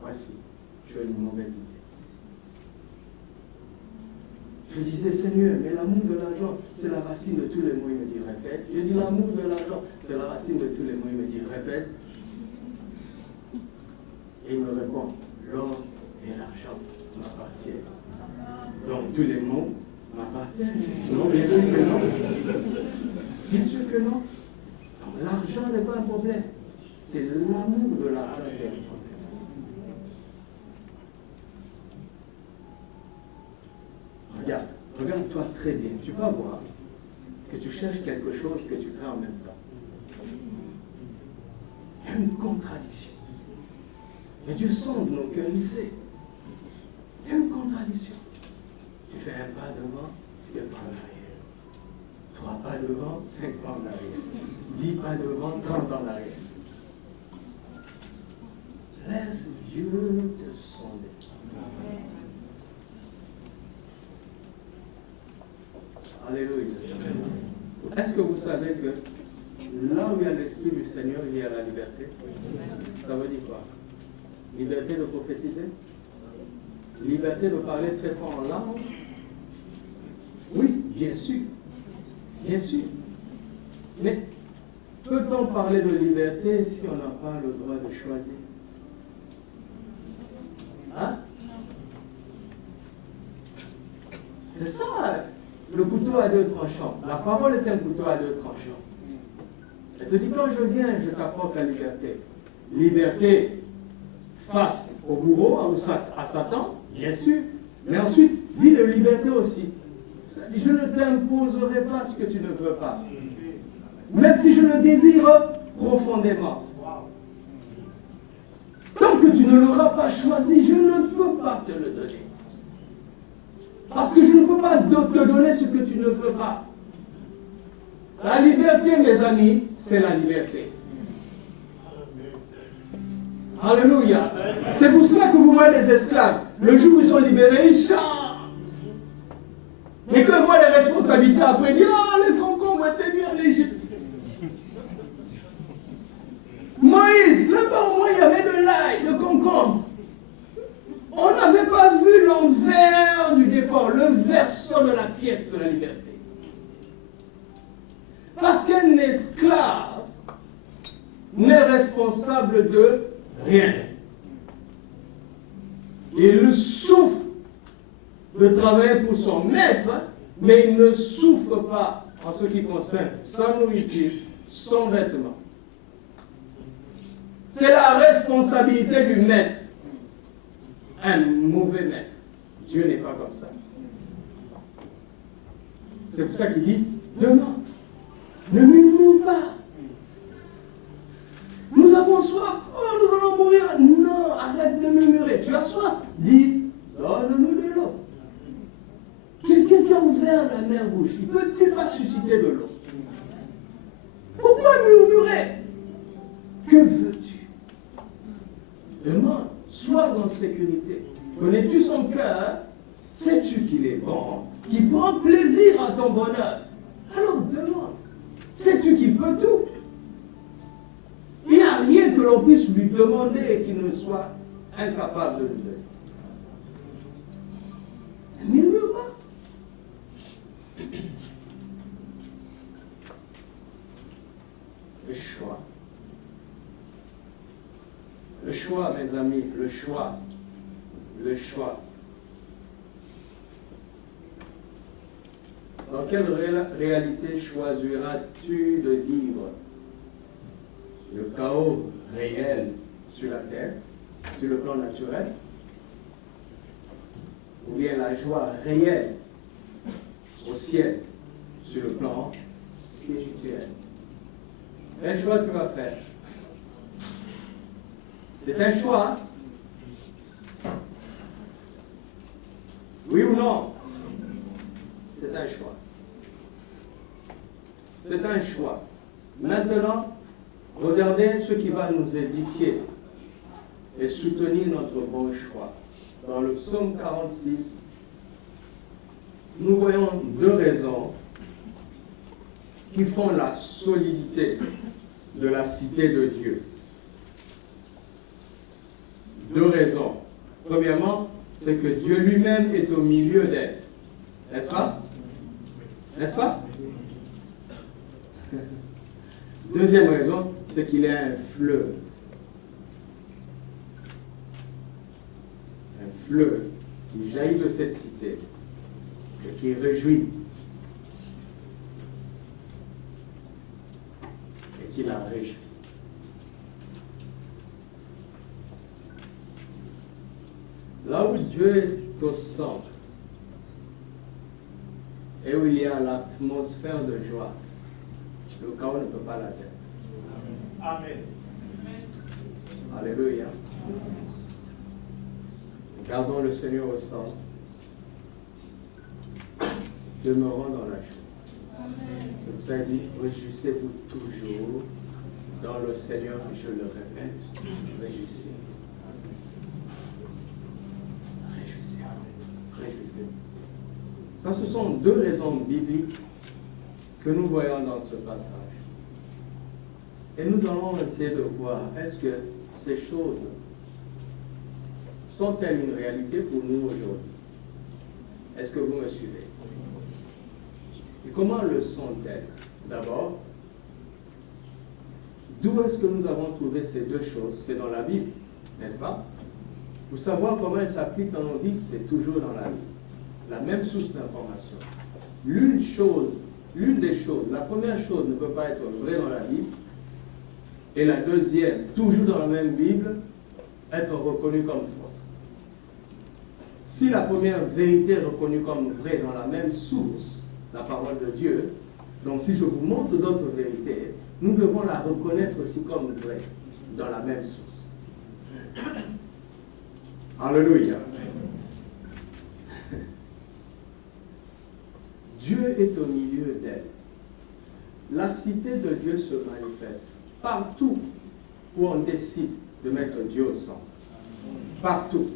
voici, tu as une mauvaise idée. Je disais, Seigneur, mais l'amour de l'argent, c'est la racine de tous les mots. Il me dit, répète. Je dis, l'amour de l'argent, c'est la racine de tous les mots. Il me dit, répète. Et il me répond, l'or et l'argent m'appartiennent. Donc tous les mots m'appartiennent. Non, bien sûr que non. Bien sûr que non. L'argent n'est pas un problème. C'est l'amour de l'argent qui est un problème. Regarde-toi très bien. Tu vas voir que tu cherches quelque chose que tu crées en même temps. Il y a une contradiction. Mais Dieu sonde nos cœurs, il sait. Il y a une contradiction. Tu fais un pas devant, 2 pas en arrière. 3 pas devant, 5 pas en arrière. 10 pas devant, 30 en arrière. Laisse Dieu te sonder. Alléluia. Est-ce que vous savez que là où il y a l'Esprit du Seigneur, il y a la liberté? Ça veut dire quoi? Liberté de prophétiser? Liberté de parler très fort en langue? Oui, bien sûr. Bien sûr. Mais peut-on parler de liberté si on n'a pas le droit de choisir? Hein? C'est ça, le couteau à 2 tranchants. La parole est un couteau à 2 tranchants. Elle te dit, quand je viens, je t'apporte la liberté. Liberté face au bourreau, à Satan, bien sûr. Mais ensuite, vie de liberté aussi. Je ne t'imposerai pas ce que tu ne veux pas. Même si je le désire profondément. Tant que tu ne l'auras pas choisi, je ne peux pas te le donner. Parce que je ne peux pas te donner ce que tu ne veux pas. La liberté, mes amis, c'est la liberté. Alléluia. C'est pour cela que vous voyez les esclaves. Le jour où ils sont libérés, ils chantent. Mais quand ils voient les responsabilités après, ils disent, ah, les concombres étaient mis en Égypte. Moïse, là-bas au moins il y avait de l'ail, de concombre. On n'avait pas vu l'envers du décor, le verso de la pièce de la liberté. Parce qu'un esclave n'est responsable de rien. Il souffre de travailler pour son maître, mais il ne souffre pas en ce qui concerne sa nourriture, son vêtement. C'est la responsabilité du maître. Un mauvais maître. Dieu n'est pas comme ça. C'est pour ça qu'il dit, demande. Ne murmure pas. Nous avons soif. Oh, nous allons mourir. Non, arrête de murmurer. Tu as soif. Dis, donne-nous de l'eau. Quelqu'un qui a ouvert la mer rouge, il peut-il pas susciter de l'eau? Pourquoi murmurer? Que veux-tu? Demande, sois en sécurité. Connais-tu son cœur? Sais-tu qu'il est bon, qu'il prend plaisir à ton bonheur? Alors demande. Sais-tu qu'il peut tout? Il n'y a rien que l'on puisse lui demander et qu'il ne soit incapable de le donner. Ne murmure pas. Le choix. Le choix, mes amis, le choix. Le choix. Dans quelle réalité choisiras-tu de vivre? Le chaos réel sur la terre, sur le plan naturel, ou bien la joie réelle au ciel, sur le plan spirituel? Quel choix tu vas faire? C'est un choix. Oui ou non? C'est un choix. C'est un choix. Maintenant, regardez ce qui va nous édifier et soutenir notre bon choix. Dans le psaume 46, nous voyons deux raisons qui font la solidité de la cité de Dieu. Deux raisons. Premièrement, c'est que Dieu lui-même est au milieu d'elle. N'est-ce pas? N'est-ce pas? Deuxième raison, c'est qu'il est un fleuve. Un fleuve qui jaillit de cette cité et qui réjouit et qui la réjouit. Là où Dieu est au centre et où il y a l'atmosphère de joie, le chaos ne peut pas l'atteindre. Amen. Alléluia. Gardons le Seigneur au centre. Demeurons dans la joie. C'est pour ça qu'il dit, réjouissez-vous toujours dans le Seigneur, je le répète, réjouissez. Réjouissez. Ça, ce sont deux raisons bibliques que nous voyons dans ce passage. Et nous allons essayer de voir, est-ce que ces choses sont-elles une réalité pour nous aujourd'hui? Est-ce que vous me suivez? Et comment le sont-elles? D'abord, d'où est-ce que nous avons trouvé ces deux choses? C'est dans la Bible, n'est-ce pas? Pour savoir comment elles s'appliquent dans nos vies, c'est toujours dans la Bible. La même source d'information. L'une des choses, la première chose ne peut pas être vraie dans la Bible, et la deuxième, toujours dans la même Bible, être reconnue comme fausse. Si la première vérité est reconnue comme vraie dans la même source, la parole de Dieu, donc si je vous montre d'autres vérités, nous devons la reconnaître aussi comme vraie dans la même source. Alléluia. Dieu est au milieu d'elle. La cité de Dieu se manifeste partout où on décide de mettre Dieu au centre. Partout.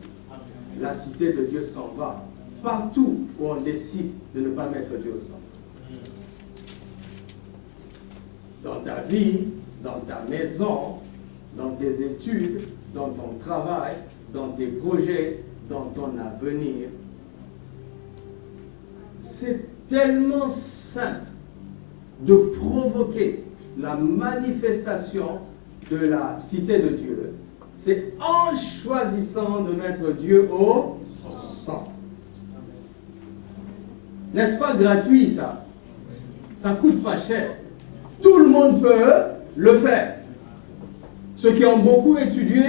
La cité de Dieu s'en va. Partout où on décide de ne pas mettre Dieu au centre. Dans ta vie, dans ta maison, dans tes études, dans ton travail, dans tes projets, dans ton avenir. C'est tellement simple de provoquer la manifestation de la cité de Dieu. C'est en choisissant de mettre Dieu au centre. N'est-ce pas gratuit ça? Ça ne coûte pas cher. Tout le monde peut le faire. Ceux qui ont beaucoup étudié,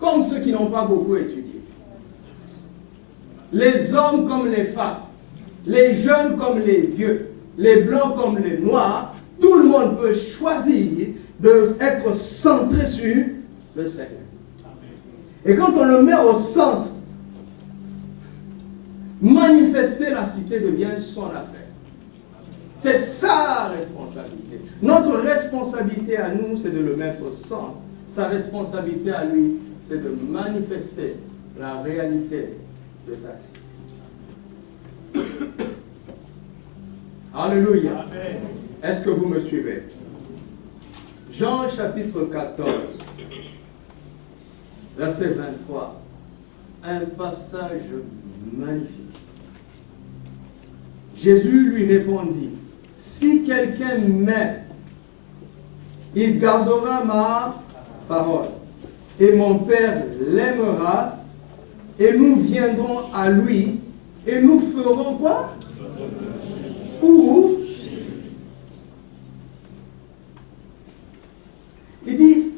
comme ceux qui n'ont pas beaucoup étudié. Les hommes comme les femmes. Les jeunes comme les vieux. Les blancs comme les noirs. Tout le monde peut choisir d'être centré sur le Seigneur. Et quand on le met au centre, manifester la cité devient son affaire. C'est sa responsabilité. Notre responsabilité à nous, c'est de le mettre au centre. Sa responsabilité à lui, c'est de manifester la réalité de sa cité. Alléluia. Amen. Est-ce que vous me suivez? Jean chapitre 14, verset 23. Un passage magnifique. Jésus lui répondit, si quelqu'un m'aime, il gardera ma parole. Et mon Père l'aimera, et nous viendrons à lui, et nous ferons quoi? Où? Il dit,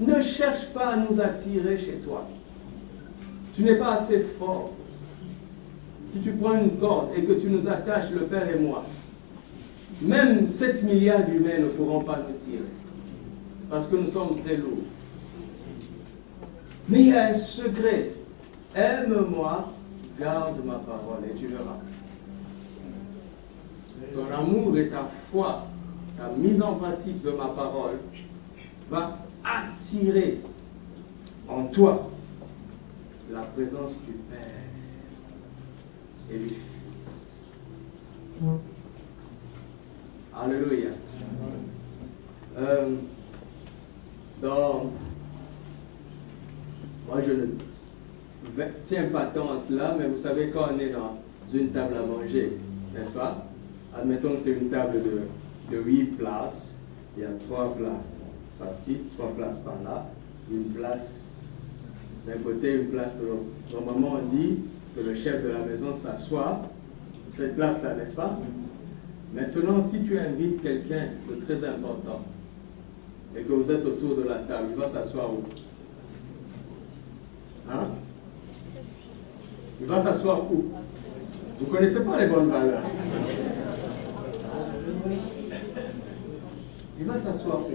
ne cherche pas à nous attirer chez toi. Tu n'es pas assez fort. Si tu prends une corde et que tu nous attaches, le Père et moi, même 7 milliards d'humains ne pourront pas nous tirer. Parce que nous sommes très lourds. Mais il y a un secret. Aime-moi, garde ma parole et tu verras. Ton amour et ta foi, ta mise en pratique de ma parole va attirer en toi la présence du Père et du Fils. Alléluia. Moi, je ne tiens pas tant à cela, mais vous savez, quand on est dans une table à manger, n'est-ce pas? Admettons que c'est une table de 8 places, il y a 3 places par-ci, 3 places par-là, une place d'un côté, une place de l'autre. Normalement, on dit que le chef de la maison s'assoit sur cette place-là, n'est-ce pas? Maintenant, si tu invites quelqu'un de très important et que vous êtes autour de la table, il va s'asseoir où? Hein? Il va s'asseoir où? Vous ne connaissez pas les bonnes valeurs. Il va s'asseoir où?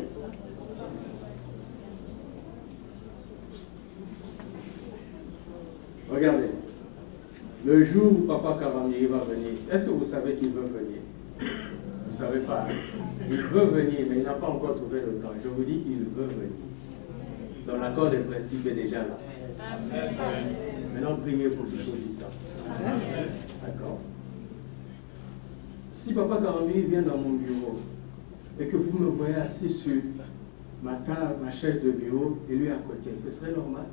Regardez. Le jour où Papa Karamiri va venir, est-ce que vous savez qu'il veut venir? Vous ne savez pas. Hein? Il veut venir, mais il n'a pas encore trouvé le temps. Je vous dis, il veut venir. Donc l'accord des principes est déjà là. Maintenant, priez pour qu'il trouve du temps. D'accord? Si Papa Karamiri vient dans mon bureau et que vous me voyez assis sur ma table, ma chaise de bureau et lui à côté, ce serait normal?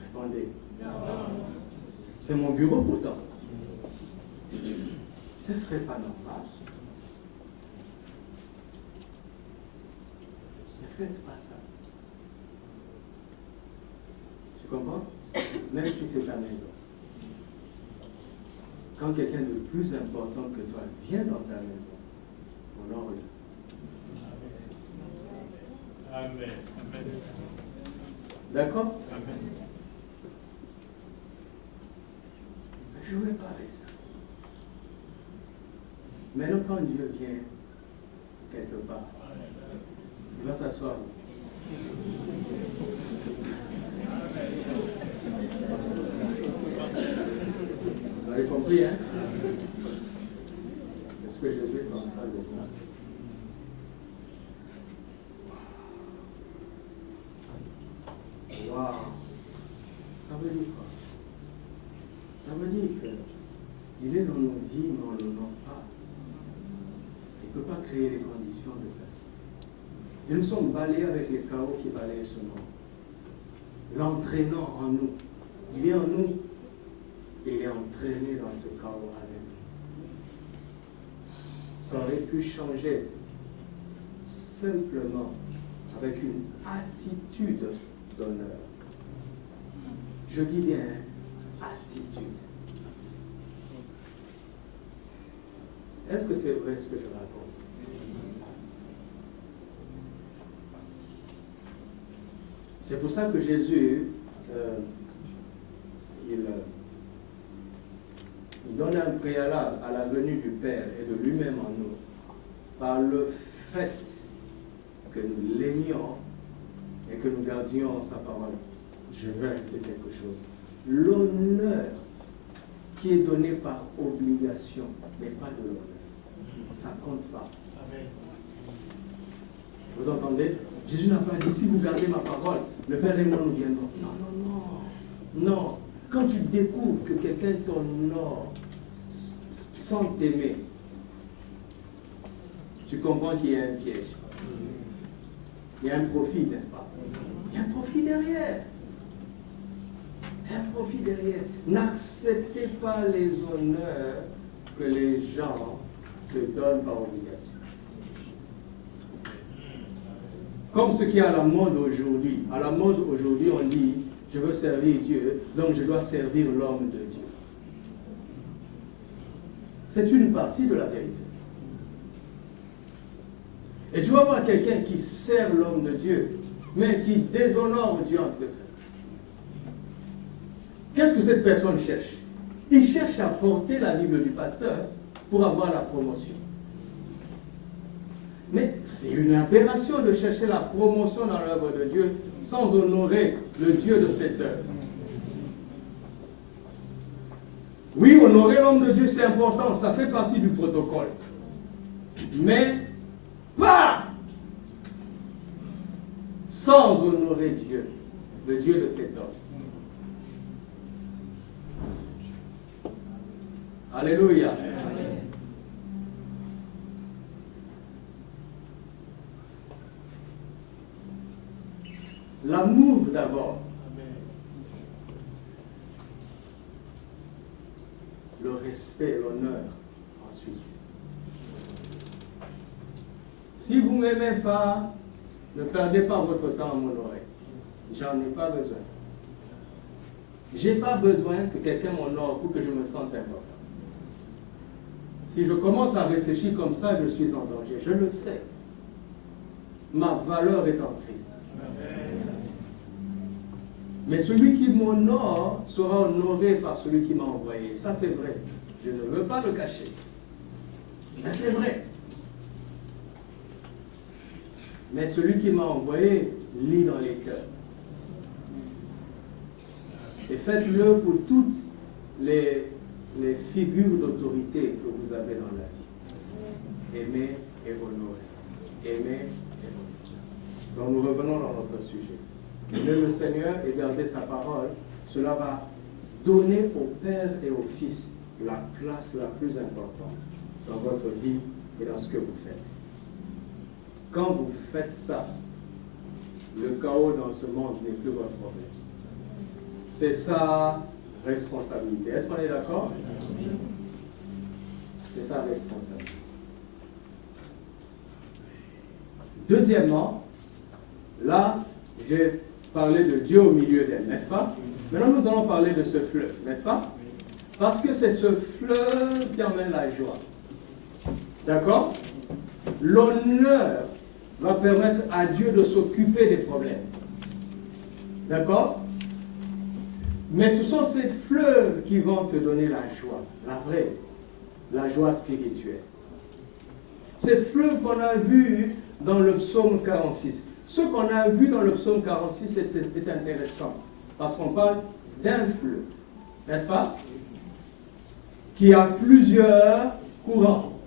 Répondez. C'est mon bureau pourtant. Ce ne serait pas normal. Ne faites pas ça. Tu comprends? Même si c'est ta maison. Quand quelqu'un de plus important que toi vient dans ta maison, honore-le. Amen. Amen. D'accord? Amen. Je ne jouez pas avec ça. Maintenant, quand Dieu vient quelque part, il va s'asseoir. Vous avez compris, hein? C'est ce que Jésus est en train de dire. Waouh! Ça veut dire quoi? Ça veut dire qu'il est dans nos vies, mais on ne l'honore pas. Il ne peut pas créer les conditions de sa cité. Et nous sommes balayés avec les chaos qui balayent ce monde. L'entraînant en nous. Il est en nous et il est entraîné dans ce chaos avec nous. Ça aurait pu changer simplement avec une attitude d'honneur. Je dis bien attitude. Est-ce que c'est vrai ce que je raconte? C'est pour ça que Jésus, il donne un préalable à la venue du Père et de lui-même en nous, par le fait que nous l'aimions et que nous gardions sa parole. Je vais ajouter quelque chose. L'honneur qui est donné par obligation n'est pas de l'honneur. Ça ne compte pas. Amen. Vous entendez? Jésus n'a pas dit, si vous gardez ma parole, le Père et moi nous viendrons. Non, non, non. Non. Quand tu découvres que quelqu'un t'honore sans t'aimer, tu comprends qu'il y a un piège. Il y a un profit, n'est-ce pas? Il y a un profit derrière. Il y a un profit derrière. N'acceptez pas les honneurs que les gens te donnent par obligation. Comme ce qui est à la mode aujourd'hui. À la mode aujourd'hui, on dit, je veux servir Dieu, donc je dois servir l'homme de Dieu. C'est une partie de la vérité. Et tu vas voir quelqu'un qui sert l'homme de Dieu, mais qui déshonore Dieu en secret. Qu'est-ce que cette personne cherche? Il cherche à porter la Bible du pasteur pour avoir la promotion. Mais c'est une aberration de chercher la promotion dans l'œuvre de Dieu sans honorer le Dieu de cette œuvre. Oui, honorer l'homme de Dieu, c'est important, ça fait partie du protocole. Mais pas sans honorer Dieu, le Dieu de cet homme. Alléluia. Amen. L'amour d'abord. Le respect, l'honneur ensuite. Si vous ne m'aimez pas, ne perdez pas votre temps à m'honorer. J'en ai pas besoin. J'ai pas besoin que quelqu'un m'honore pour que je me sente important. Si je commence à réfléchir comme ça, je suis en danger. Je le sais. Ma valeur est en Christ. Mais celui qui m'honore sera honoré par celui qui m'a envoyé. Ça, c'est vrai. Je ne veux pas le cacher. Mais c'est vrai. Mais celui qui m'a envoyé lit dans les cœurs. Et faites-le pour toutes les figures d'autorité que vous avez dans la vie. Aimer et honorer. Aimer et honorer. Donc nous revenons dans notre sujet. Aimer le Seigneur et garder sa parole, cela va donner au Père et au Fils la place la plus importante dans votre vie et dans ce que vous faites. Quand vous faites ça, le chaos dans ce monde n'est plus votre problème. C'est sa responsabilité. Est-ce qu'on est d'accord? C'est sa responsabilité. Deuxièmement, là, j'ai parlé de Dieu au milieu d'elle, n'est-ce pas? Maintenant, nous allons parler de ce fleuve, n'est-ce pas? Parce que c'est ce fleuve qui amène la joie. D'accord? L'honneur va permettre à Dieu de s'occuper des problèmes. D'accord? Mais ce sont ces fleuves qui vont te donner la joie, la vraie, la joie spirituelle. Ces fleuves qu'on a vus dans le psaume 46. Ce qu'on a vu dans le psaume 46 est intéressant, parce qu'on parle d'un fleuve, n'est-ce pas? Qui a plusieurs courants.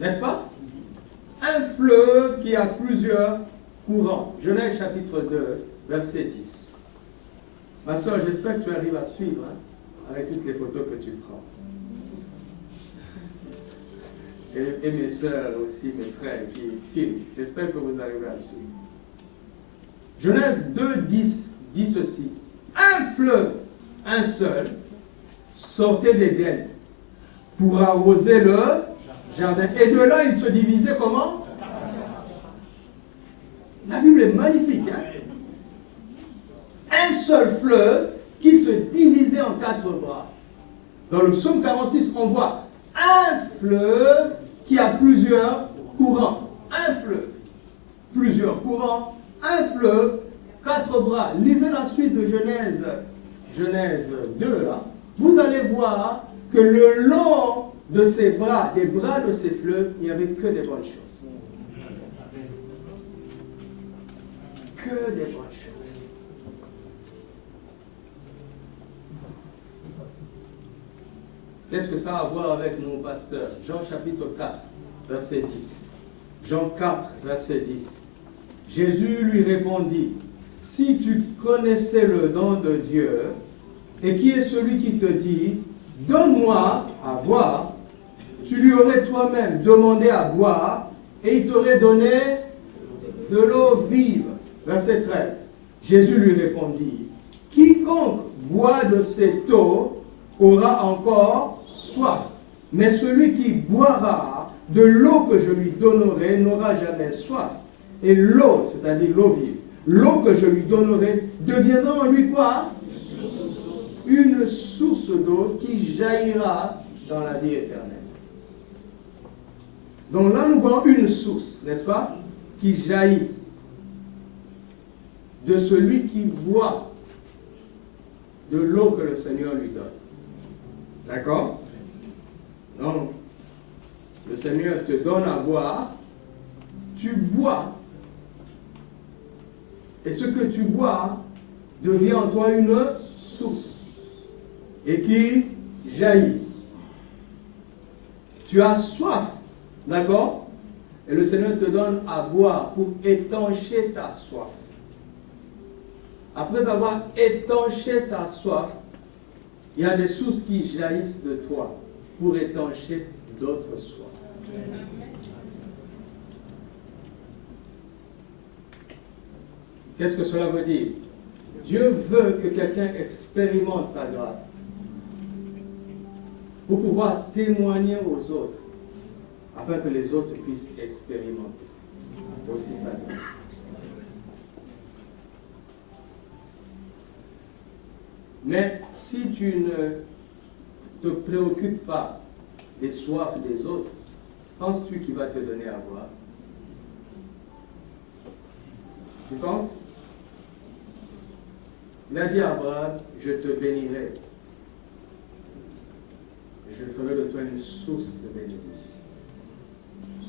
N'est-ce pas? Un fleuve qui a plusieurs courants. Genèse chapitre 2, verset 10. Ma soeur, j'espère que tu arrives à suivre, hein, avec toutes les photos que tu prends. Et mes soeurs aussi, mes frères qui filment. J'espère que vous arrivez à suivre. Genèse 2, 10 dit ceci. Un fleuve, un seul, sortait d'Éden pour arroser le jardin. Et de là, il se divisait comment? La Bible est magnifique. Hein? Un seul fleuve qui se divisait en 4 bras. Dans le psaume 46, on voit un fleuve qui a plusieurs courants. Un fleuve. plusieurs courants, un fleuve, 4 bras. Lisez la suite de Genèse 2, là. Vous allez voir que le long de ces bras, des bras de ces fleuves, il n'y avait que des bonnes choses. Que des bonnes choses. Qu'est-ce que ça a à voir avec nos pasteurs? Jean chapitre 4, verset 10. Jean 4, verset 10. Jésus lui répondit, « Si tu connaissais le don de Dieu, et qui est celui qui te dit, « Donne-moi à boire », tu lui aurais toi-même demandé à boire, et il t'aurait donné de l'eau vive. » Verset 13. Jésus lui répondit, « Quiconque boit de cette eau aura encore soif, mais celui qui boira de l'eau que je lui donnerai n'aura jamais soif. Et l'eau, c'est-à-dire l'eau vive, l'eau que je lui donnerai deviendra en lui quoi? Une source d'eau qui jaillira dans la vie éternelle. » Donc là, nous voyons une source, n'est-ce pas, qui jaillit de celui qui boit de l'eau que le Seigneur lui donne. D'accord? Donc, le Seigneur te donne à boire, tu bois, et ce que tu bois devient en toi une source, et qui jaillit. Tu as soif, d'accord? Et le Seigneur te donne à boire pour étancher ta soif. Après avoir étanché ta soif, il y a des sources qui jaillissent de toi pour étancher d'autres soifs. Qu'est-ce que cela veut dire? Dieu veut que quelqu'un expérimente sa grâce pour pouvoir témoigner aux autres, afin que les autres puissent expérimenter aussi sa grâce. Mais si tu ne te préoccupes pas des soifs des autres, penses-tu qu'il va te donner à boire? Tu penses? Il a dit à Abraham, je te bénirai. Je ferai de toi une source de bénédiction.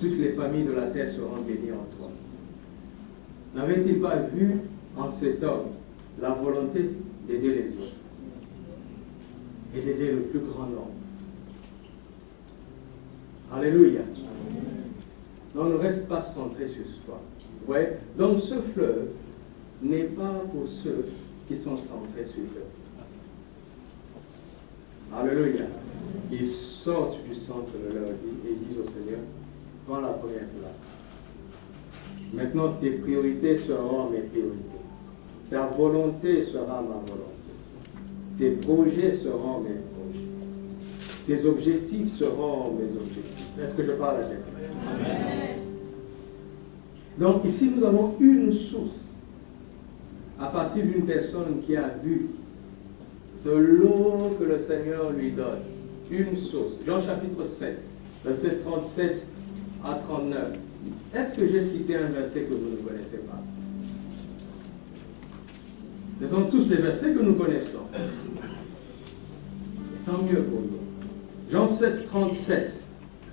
Toutes les familles de la terre seront bénies en toi. N'avait-il pas vu en cet homme la volonté d'aider les autres et d'aider le plus grand nombre? Alléluia. Donc ne reste pas centré sur toi. Vous voyez? Donc ce fleuve n'est pas pour ceux qui sont centrés sur eux. Alléluia. Ils sortent du centre de leur vie et disent au Seigneur, prends la première place. Maintenant, tes priorités seront mes priorités. Ta volonté sera ma volonté. Tes projets seront mes projets. Tes objectifs seront mes objectifs. Est-ce que je parle à quelqu'un? Amen. Donc ici, nous avons une source à partir d'une personne qui a bu de l'eau que le Seigneur lui donne. Une source. Jean chapitre 7, verset 37 à 39. Est-ce que j'ai cité un verset que vous ne connaissez pas? Ce sont tous les versets que nous connaissons. Tant mieux pour nous. Jean 7, 37.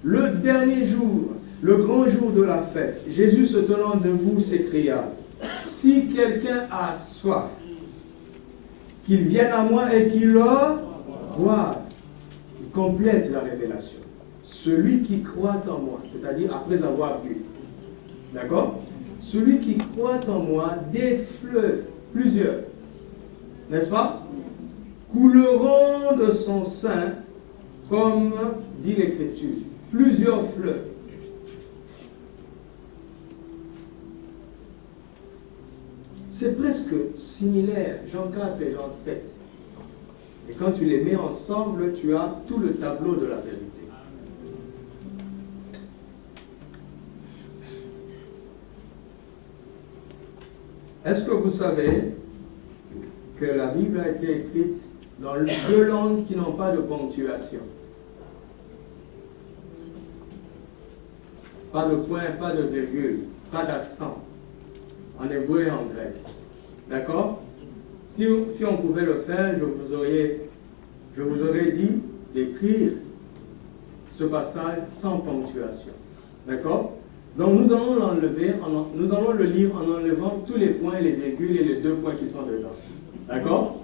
Le dernier jour, le grand jour de la fête, Jésus se tenant debout s'écria, « Si quelqu'un a soif, qu'il vienne à moi et qu'il le boive. » Il complète la révélation. Celui qui croit en moi, c'est-à-dire après avoir bu. D'accord? Celui qui croit en moi, des fleuves, plusieurs, n'est-ce pas? Couleront de son sein, comme dit l'Écriture, plusieurs fleuves. C'est presque similaire, Jean 4 et Jean 7. Et quand tu les mets ensemble, tu as tout le tableau de la vérité. Est-ce que vous savez que la Bible a été écrite dans deux langues qui n'ont pas de ponctuation? Pas de point, pas de virgule, pas d'accent. en hébreu et en grec. D'accord? Si on pouvait le faire, je vous aurais dit d'écrire ce passage sans ponctuation. D'accord? Donc nous allons nous allons le lire en enlevant tous les points, les virgules et les 2 points qui sont dedans. D'accord?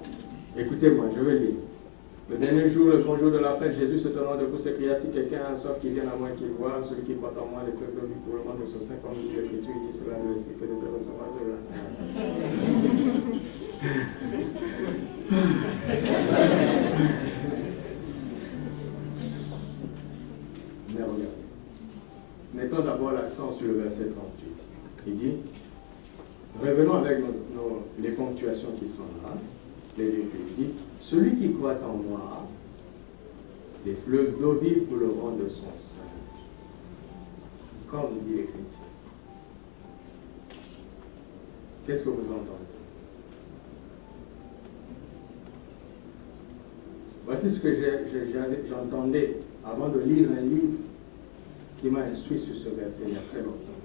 Écoutez-moi, je vais lire. Le dernier jour, le grand jour de la fête, Jésus se tenant debout s'écria, si quelqu'un a soif, qu'il vienne à moi et qu'il boive, celui qui boit en moi les fleuves d'eau du coulement de son sein, comme dit l'Écriture, il dit cela de l'esprit que devait recevoir cela. Mais regardez. Mettons d'abord l'accent sur le verset 38. Il dit, revenons avec les ponctuations qui sont là, les virgules. Il dit, celui qui croit en moi, les fleuves d'eau vive couleront de son sein. Comme dit l'Écriture. Qu'est-ce que vous entendez? Voici ce que j'entendais avant de lire un livre qui m'a instruit sur ce verset il y a très longtemps.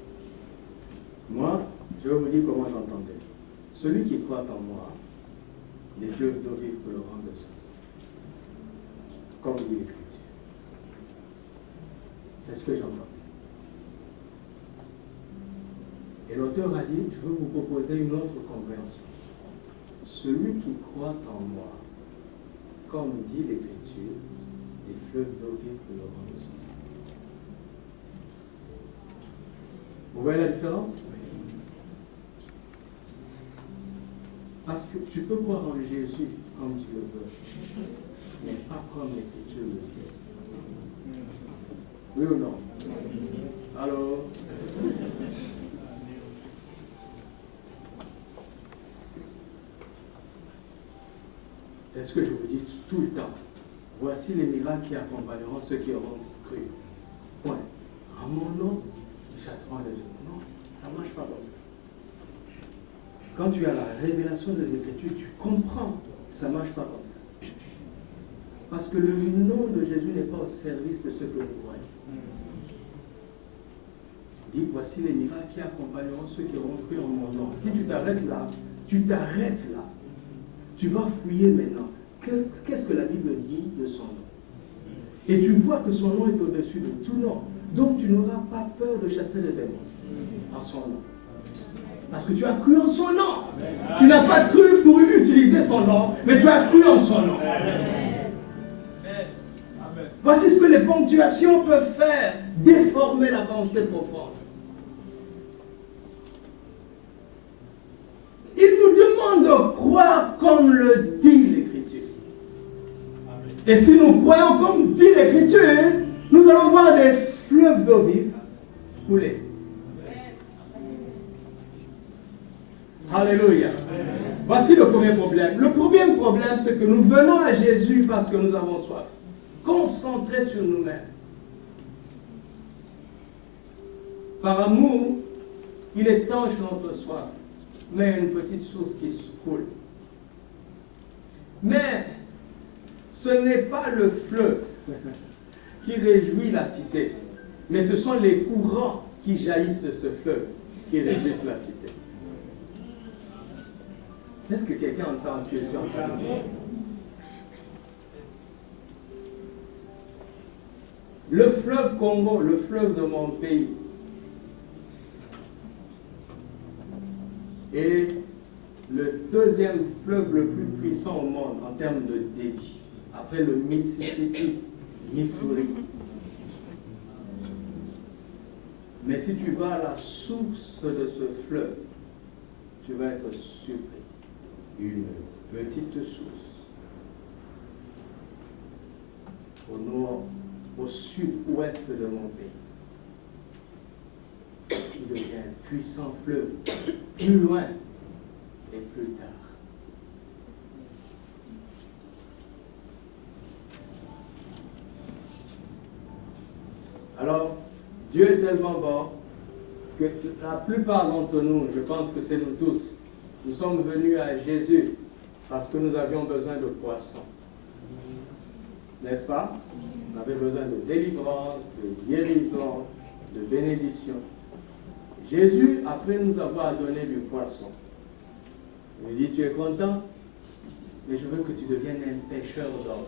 Moi, je vais vous dire comment j'entendais. Celui qui croit en moi, les fleuves d'eau vive couleront de son sein. Comme dit l'Écriture. C'est ce que j'entends. Et l'auteur a dit, je veux vous proposer une autre compréhension. Celui qui croit en moi, comme dit l'Écriture, les fleuves d'eau vive couleront de son sein. Vous voyez la différence? Parce que tu peux croire en Jésus comme tu le veux, mais pas comme l'Écriture le dit. Oui ou non? Alors, c'est ce que je vous dis tout le temps. Voici les miracles qui accompagneront ceux qui auront cru. Point. En mon nom, ils chasseront les démons. Non, ça ne marche pas comme ça. Quand tu as la révélation des Écritures, tu comprends que ça ne marche pas comme ça. Parce que le nom de Jésus n'est pas au service de ceux que vous croyez. Il dit, voici les miracles qui accompagneront ceux qui auront cru en mon nom. Si tu t'arrêtes là, tu t'arrêtes là. Tu vas fouiller maintenant. Qu'est-ce que la Bible dit de son nom? Et tu vois que son nom est au-dessus de tout nom. Donc tu n'auras pas peur de chasser les démons en son nom. Parce que tu as cru en son nom. Tu n'as pas cru pour utiliser son nom, mais tu as cru en son nom. Voici ce que les ponctuations peuvent faire, déformer la pensée profonde. Il nous demande de croire comme le dit l'Écriture. Et si nous croyons comme dit l'Écriture, nous allons voir des fleuves d'eau vive couler. Alléluia. Voici le premier problème. Le premier problème, c'est que nous venons à Jésus parce que nous avons soif. Concentrés sur nous-mêmes. Par amour, il étanche notre soif. Mais une petite source qui coule. Mais ce n'est pas le fleuve qui réjouit la cité, mais ce sont les courants qui jaillissent de ce fleuve qui réjouissent la cité. Est-ce que quelqu'un entend ce que je suis en train de dire? Le fleuve Congo, le fleuve de mon pays, est le deuxième fleuve le plus puissant au monde en termes de débit, après le Mississippi, Missouri. Mais si tu vas à la source de ce fleuve, tu vas être surpris. Une petite source au nord, au sud-ouest de mon pays, qui devient un puissant fleuve, plus loin et plus tard. Alors, Dieu est tellement bon que la plupart d'entre nous, je pense que c'est nous tous, nous sommes venus à Jésus parce que nous avions besoin de poissons. N'est-ce pas? On avait besoin de délivrance, de guérison, de bénédiction. Jésus, après nous avoir donné du poisson, il dit, tu es content, mais je veux que tu deviennes un pêcheur d'hommes.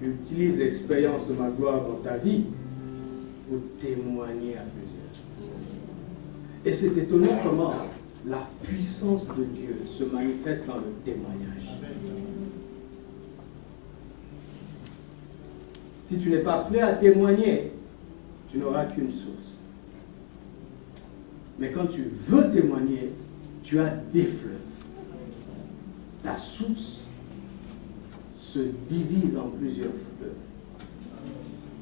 Utilise l'expérience de ma gloire dans ta vie pour témoigner à plusieurs. Et c'est étonnant comment la puissance de Dieu se manifeste dans le témoignage. Si tu n'es pas prêt à témoigner, tu n'auras qu'une source. Mais quand tu veux témoigner, tu as des fleuves. Ta source se divise en plusieurs fleuves,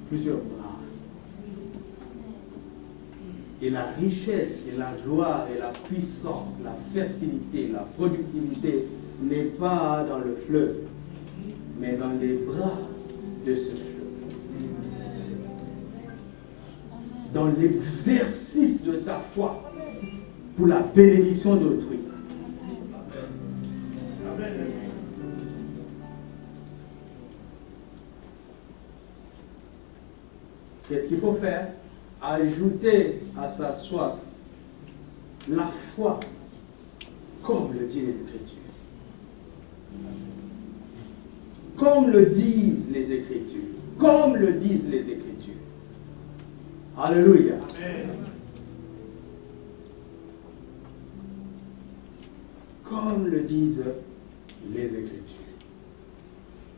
plusieurs bras. Et la richesse et la gloire et la puissance, la fertilité, la productivité n'est pas dans le fleuve, mais dans les bras de ce fleuve. Dans l'exercice de ta foi pour la bénédiction d'autrui. Qu'est-ce qu'il faut faire? Ajouter à sa soif la foi, comme le disent les Écritures. Comme le disent les Écritures. Comme le disent les Écritures. Alléluia. Amen. Comme le disent les Écritures.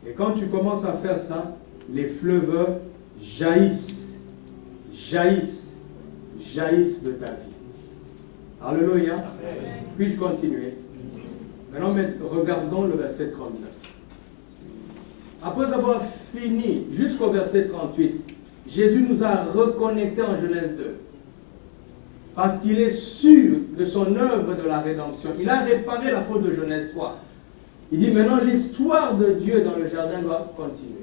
Et quand tu commences à faire ça, les fleuves jaillissent, jaillissent, jaillissent de ta vie. Alléluia. Puis-je continuer? Maintenant, regardons le verset 39. Après avoir fini jusqu'au verset 38, Jésus nous a reconnectés en Genèse 2. Parce qu'il est sûr de son œuvre de la rédemption. Il a réparé la faute de Genèse 3. Il dit maintenant l'histoire de Dieu dans le jardin doit continuer.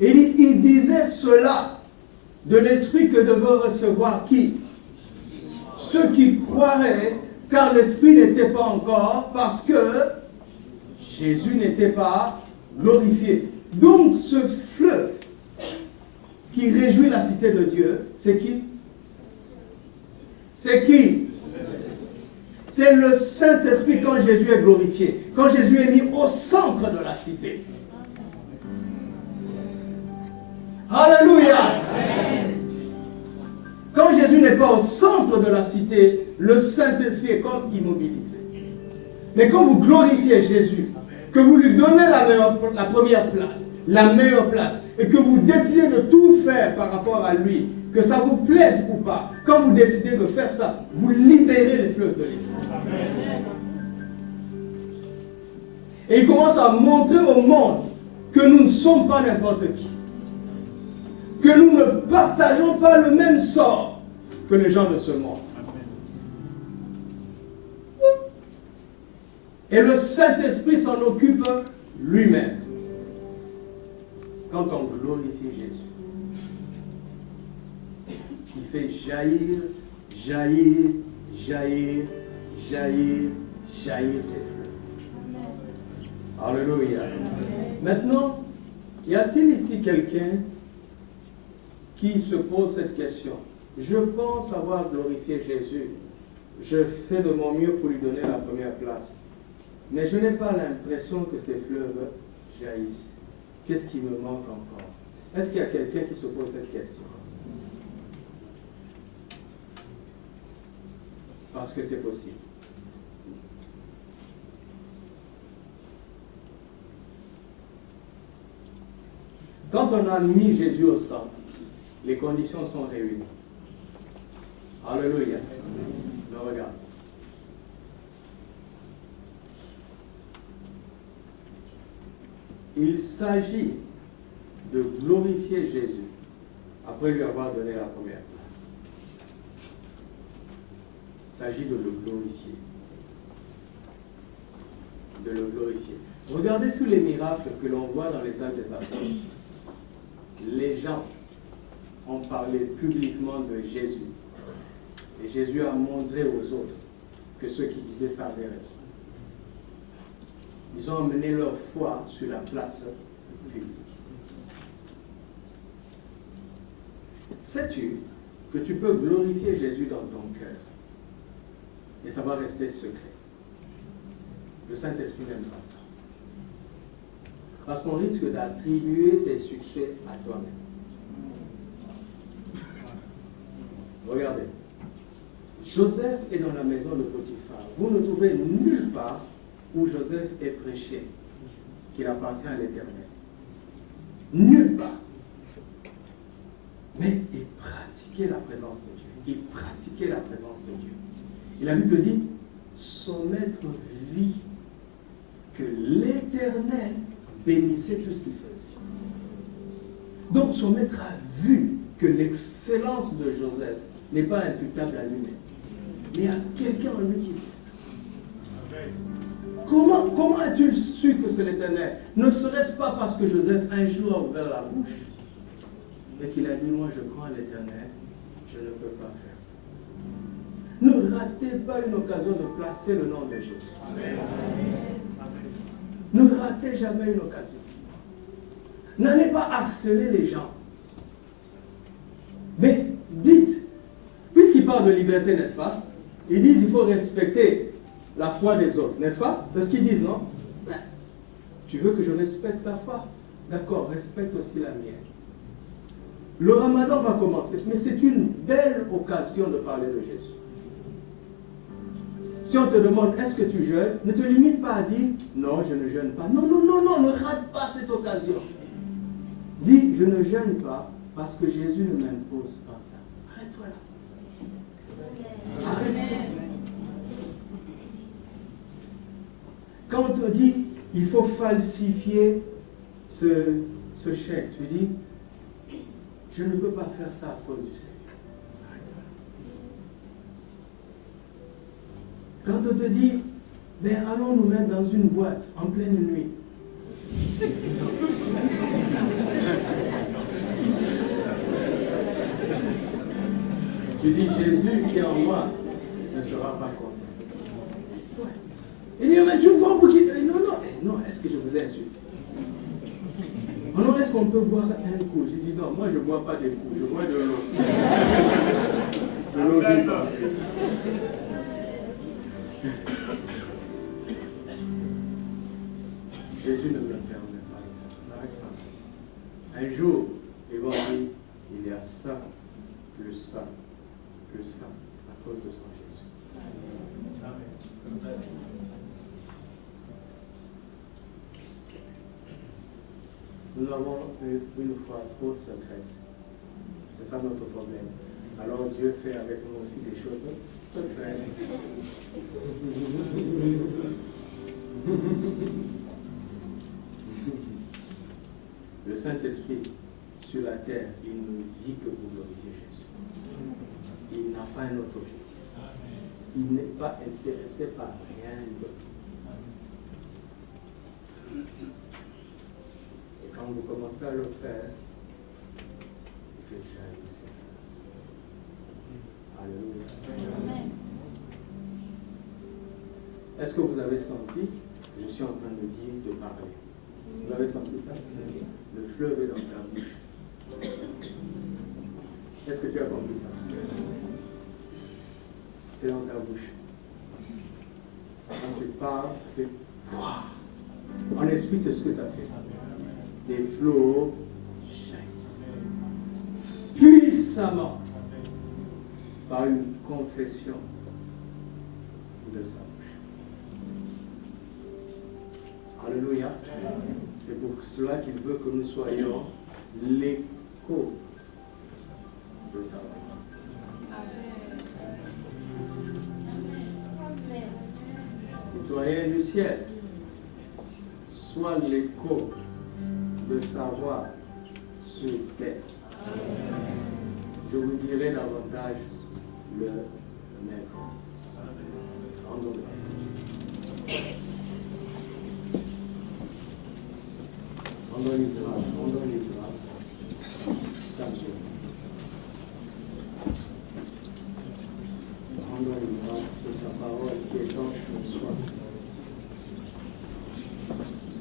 Et il disait cela de l'Esprit que devaient recevoir qui? Ceux qui croiraient, car l'Esprit n'était pas encore, parce que Jésus n'était pas glorifié. Donc ce fleuve qui réjouit la cité de Dieu, c'est qui? C'est qui? C'est le Saint-Esprit quand Jésus est glorifié, quand Jésus est mis au centre de la cité. Alléluia! Quand Jésus n'est pas au centre de la cité, le Saint-Esprit est comme immobilisé. Mais quand vous glorifiez Jésus, que vous lui donnez la première place, la meilleure place, et que vous décidez de tout faire par rapport à lui, que ça vous plaise ou pas, quand vous décidez de faire ça, vous libérez les fleuves de l'Esprit. Et il commence à montrer au monde que nous ne sommes pas n'importe qui. Que nous ne partageons pas le même sort que les gens de ce monde. Et le Saint-Esprit s'en occupe lui-même. Quand on glorifie Jésus, il fait jaillir, jaillir, jaillir, jaillir, jaillir ses fleuves. Alléluia. Maintenant, y a-t-il ici quelqu'un qui se pose cette question? Je pense avoir glorifié Jésus. Je fais de mon mieux pour lui donner la première place. Mais je n'ai pas l'impression que ces fleuves jaillissent. Qu'est-ce qui me manque encore? Est-ce qu'il y a quelqu'un qui se pose cette question? Parce que c'est possible. Quand on a mis Jésus au centre, les conditions sont réunies. Alléluia. Mais regarde. Il s'agit de glorifier Jésus après lui avoir donné la première place. Il s'agit de le glorifier. De le glorifier. Regardez tous les miracles que l'on voit dans les actes des apôtres. Les gens ont parlé publiquement de Jésus. Et Jésus a montré aux autres que ceux qui disaient ça avaient raison. Ils ont emmené leur foi sur la place publique. sais-tu que tu peux glorifier Jésus dans ton cœur et ça va rester secret? Le Saint-Esprit n'aime pas ça. Parce qu'on risque d'attribuer tes succès à toi-même. Regardez. Joseph est dans la maison de Potiphar. Vous ne trouvez nulle part où Joseph est prêché qu'il appartient à l'Éternel. Nulle part. Mais il pratiquait la présence de Dieu. Il pratiquait la présence de Dieu. Et la Bible dit, son maître vit que l'Éternel bénissait tout ce qu'il faisait. Donc son maître a vu que l'excellence de Joseph n'est pas imputable à lui-même. Mais il y a quelqu'un en lui qui dit ça. Comment as-tu su que c'est l'Éternel? Ne serait-ce pas parce que Joseph un jour a ouvert la bouche et qu'il a dit, moi je crois à l'Éternel, je ne peux pas faire ça. Ne ratez pas une occasion de placer le nom de Jésus. Amen. Ne ratez jamais une occasion. N'allez pas harceler les gens. Mais dites, puisqu'ils parlent de liberté, n'est-ce pas? Ils disent qu'il faut respecter la foi des autres, n'est-ce pas? C'est ce qu'ils disent, non? Ben, tu veux que je respecte ta foi? D'accord, respecte aussi la mienne. Le ramadan va commencer, mais c'est une belle occasion de parler de Jésus. Si on te demande, est-ce que tu jeûnes? Ne te limite pas à dire, non, je ne jeûne pas. Non, non, non, non, ne rate pas cette occasion. Dis, je ne jeûne pas parce que Jésus ne m'impose pas ça. Arrête-toi là. Arrête-toi. Quand on te dit, il faut falsifier ce chèque, tu dis, je ne peux pas faire ça à cause du Seigneur. Quand on te dit, ben allons nous mettre dans une boîte en pleine nuit. Tu dis, Jésus qui est en moi ne sera pas content. Il dit, mais tu me prends pour qui? Non, non, non, est-ce que je vous ai insulté? Alors, est-ce qu'on peut boire un coup? J'ai dit, non, moi je ne bois pas des coups, je bois de l'eau. De l'eau vive en plus. Jésus ne me permet pas de faire ça. Un jour, ils vont dire, il y a ça, plus ça, à cause de son Jésus. Amen. Nous avons une foi trop secrète. C'est ça notre problème. Alors Dieu fait avec nous aussi des choses secrètes. Le Saint-Esprit, sur la terre, il nous dit que vous glorifiez Jésus. Il n'a pas un autre objectif. Il n'est pas intéressé par rien d'autre. Et quand vous commencez à le faire, il fait jaillir. Alléluia. Amen. Est-ce que vous avez senti? Je suis en train de dire, de parler. Vous avez senti ça? Le fleuve est dans ta bouche. Est-ce que tu as compris ça? C'est dans ta bouche. Quand tu parles, tu fais wow. En esprit, c'est ce que ça fait. Les flots jaillissent puissamment par une confession de sa bouche. Alléluia. C'est pour cela qu'il veut que nous soyons l'écho de sa voix. Citoyen du ciel, sois l'écho de sa voix sur terre. Je vous dirai davantage le mercredi. Rendons grâce. Rendons-lui grâce, rendons-lui grâce. Saint-Dieu. Rendons-lui grâce pour sa parole qui étanche nos soifs.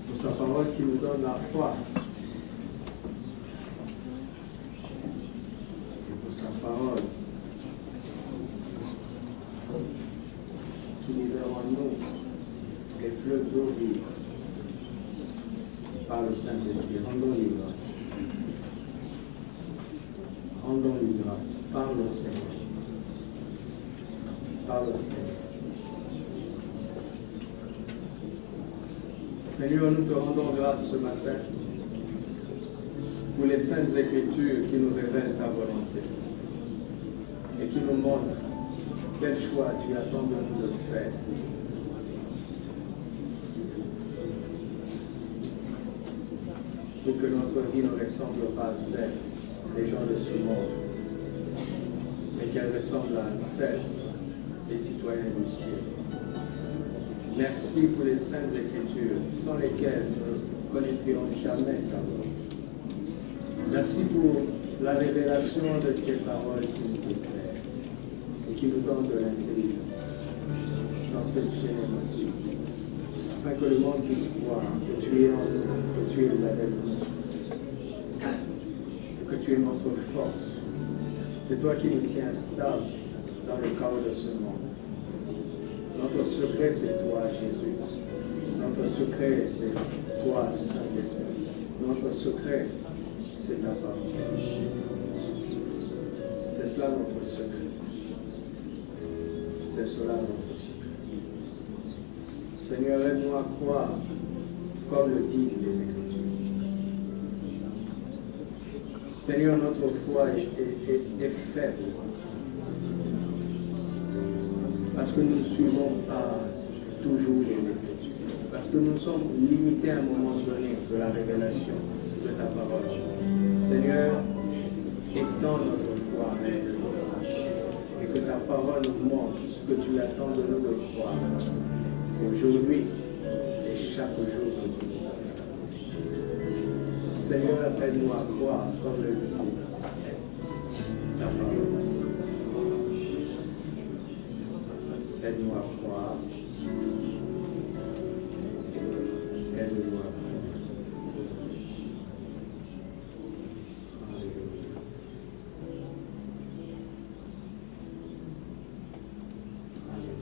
Pour sa parole qui nous donne la foi. aujourd'hui par le Saint-Esprit. Rendons-lui grâce. Rendons-lui grâce par le Seigneur. Par le Seigneur. Seigneur, nous te rendons grâce ce matin pour les saintes Écritures qui nous révèlent ta volonté et qui nous montrent quel choix tu attends de nous de faire. Pour que notre vie ne ressemble pas à celle des gens de ce monde, mais qu'elle ressemble à celle des citoyens du ciel. Merci pour les saintes Écritures, sans lesquelles nous ne connaîtrions jamais ta volonté. Merci pour la révélation de tes paroles qui nous éclairent et qui nous donnent de l'intelligence dans cette génération, afin que le monde puisse voir que tu es en nous, que tu es avec nous, et que tu es notre force. C'est toi qui nous tiens stable dans le chaos de ce monde. Notre secret, c'est toi, Jésus. Notre secret, c'est toi, Saint-Esprit. Notre secret, c'est ta parole. C'est cela notre secret. C'est cela notre secret. Seigneur, aide-nous à croire comme le disent les Écritures. Seigneur, notre foi est faible. Parce que nous ne suivons pas toujours les Écritures. Parce que nous sommes limités à un moment donné de la révélation de ta parole. Seigneur, étends notre foi maintenant. Et que ta parole nous montre ce que tu attends de nous de croire. Aujourd'hui et chaque jour que tu nous donnes. Seigneur, aide-nous à croire comme le dit ta parole. Aide-nous à croire. Aide-nous à croire. Alléluia. Alléluia.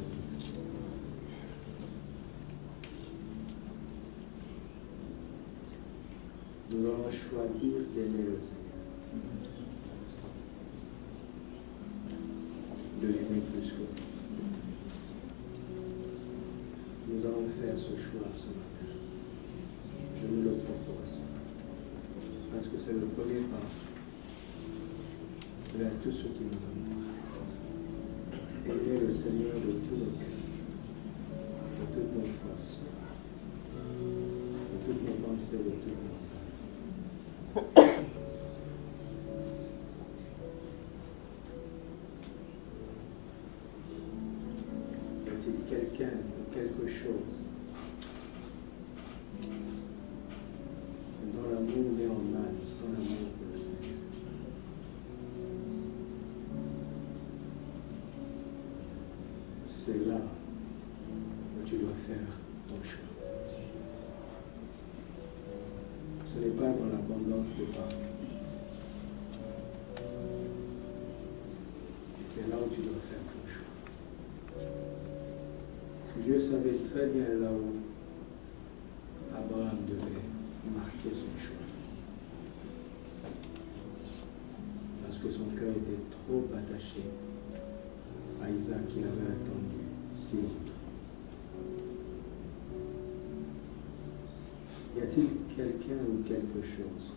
Nous allons choisir d'aimer le Seigneur. De l'aimer plus que tout. Nous allons faire ce choix ce matin. Je nous le propose. Parce que c'est le premier pas vers tout ce qui nous donne. Aimer le Seigneur de tout nos cœurs, de toutes nos forces, de toutes nos pensées, de toutes nos âmes. Y a-t-il quelqu'un ou quelque chose dont l'amour met en mal, dans l'amour pour le Seigneur? C'est là où tu dois faire ton choix. Ce n'est pas dans l'abondance de parole. C'est là où tu dois faire ton choix. Dieu savait très bien là où Abraham devait marquer son choix. Parce que son cœur était trop attaché à Isaac qu'il avait attendu si longtemps. Y a-t-il quelqu'un ou quelque chose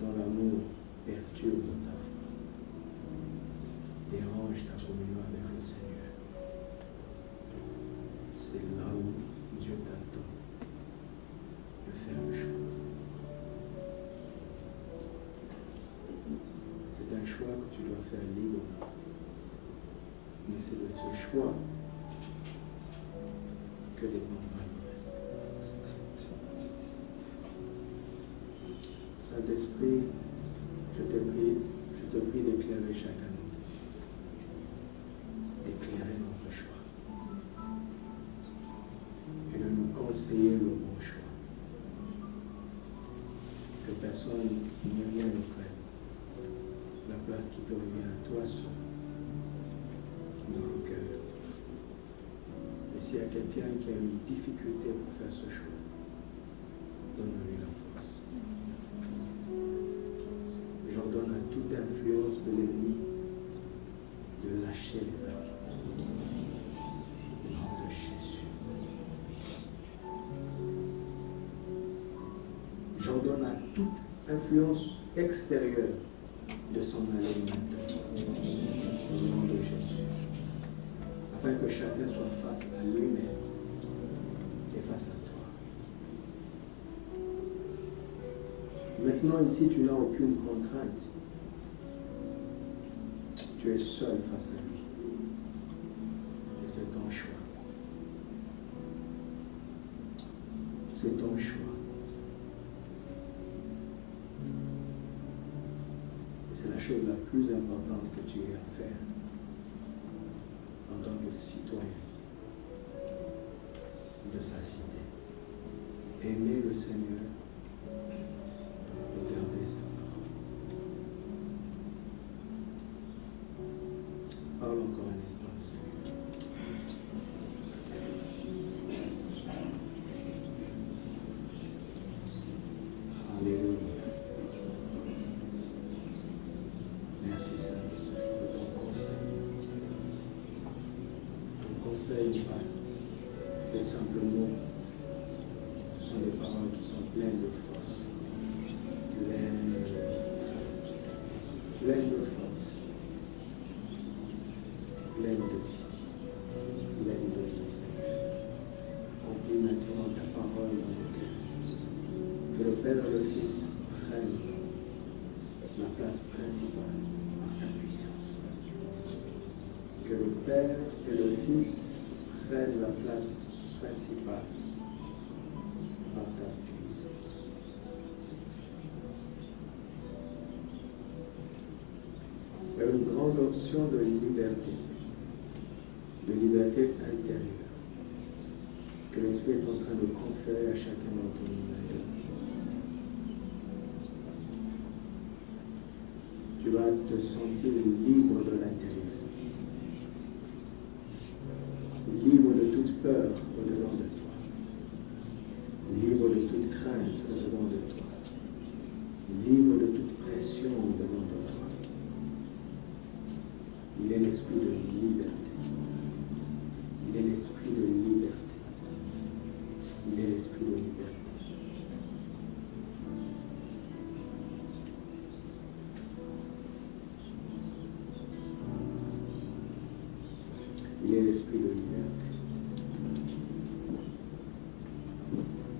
dont l'amour perturbe ta foi, dérange ta communion avec le Seigneur? C'est là où Dieu t'attend de faire le choix. C'est un choix que tu dois faire librement. Mais c'est de ce choix que dépendra le reste. Saint-Esprit, je te prie d'éclairer chacun d'entre nous. D'éclairer notre choix. Et de nous conseiller le bon choix. Que personne ni rien ne prenne la place qui te revient à toi seul dans le cœur. Et s'il y a quelqu'un qui a une difficulté pour faire ce choix, donne-lui la force. J'ordonne à toute influence de l'ennemi de lâcher les habits. Au nom de Jésus. J'ordonne à toute influence extérieure de s'en aller maintenant. Au nom de Jésus. Afin que chacun soit face à lui-même et face à toi. Maintenant, ici, tu n'as aucune contrainte. Tu es seul face à lui. Et c'est ton choix. C'est ton choix. Et c'est la chose la plus importante que tu aies à faire en tant que citoyen de sa cité. Aimer le Seigneur et garder sa parole. Parle encore un instant au Seigneur. Alléluia. Merci Saint-Esprit de ton conseil. Ton conseil n'est pas des simples mots. Ce sont des paroles qui sont pleines de force. Pleines de force. Pleines de vie. Pleines de vie, Seigneur. Remplis maintenant ta parole dans nos cœurs. Que le Père et le Fils prennent la place principale par ta puissance. Que le Père et le Fils prennent la place principale par ta puissance. Il y a une grande option de liberté intérieure, que l'Esprit est en train de conférer à chacun d'entre nous. Tu vas te sentir libre de l'intérieur, libre de toute peur au-dedans de toi, libre de toute crainte au-dedans de toi, libre de toute pression au-dedans de toi. Il est l'esprit de liberté. Il est l'esprit de liberté. Il est l'esprit de liberté. Il est l'esprit de liberté.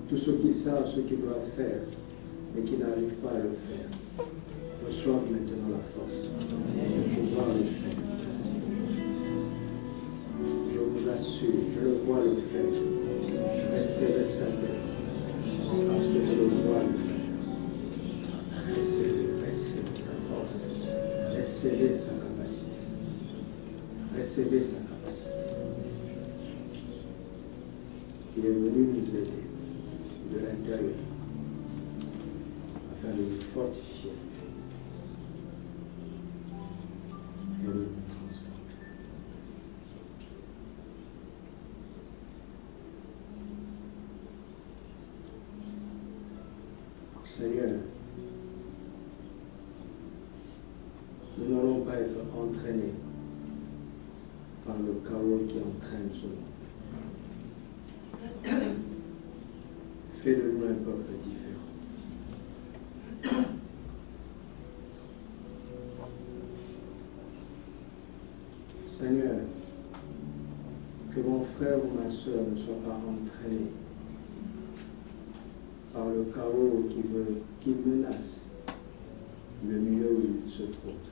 Tous ceux qui savent ce qu'ils doivent faire, mais qui n'arrivent pas à le faire, reçoivent maintenant la force de pouvoir le faire. Je vous assure, je le vois le faire. Recevez sa paix, parce que je le vois le faire. Recevez sa force. Recevez sa capacité. Recevez sa capacité. Il est venu nous aider de l'intérieur afin de nous fortifier et de nous transformer. Seigneur, nous n'allons pas être entraînés par le chaos qui entraîne ce monde. Fais de nous un peuple différent. Seigneur, que mon frère ou ma soeur ne soit pas entraîné par le chaos qui menace le milieu où il se trouve.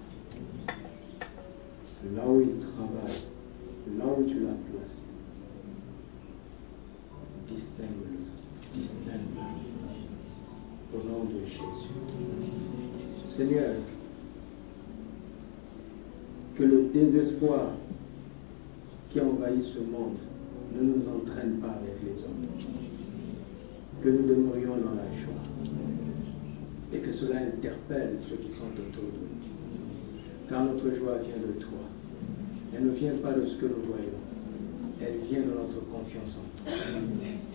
Là où il travaille, là où tu l'as placé. Distingue-le, au nom de Jésus. Seigneur, que le désespoir qui envahit ce monde ne nous entraîne pas avec les hommes. Que nous demeurions dans la joie et que cela interpelle ceux qui sont autour de nous. Car notre joie vient de toi. Elle ne vient pas de ce que nous voyons, elle vient de notre confiance en toi.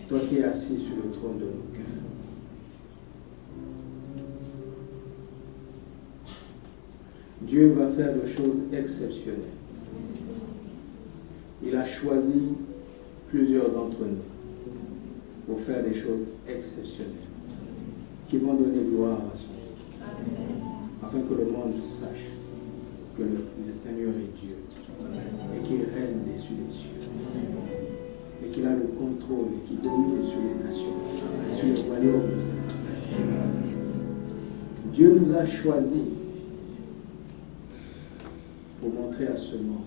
Toi qui es assis sur le trône de nos cœurs. Dieu va faire des choses exceptionnelles. Il a choisi plusieurs d'entre nous pour faire des choses exceptionnelles qui vont donner gloire à son nom, afin que le monde sache que le Seigneur est Dieu et qu'il règne dessus les cieux et qu'il a le contrôle et qu'il domine sur les nations et sur le royaume de cette terre. Dieu nous a choisis pour montrer à ce monde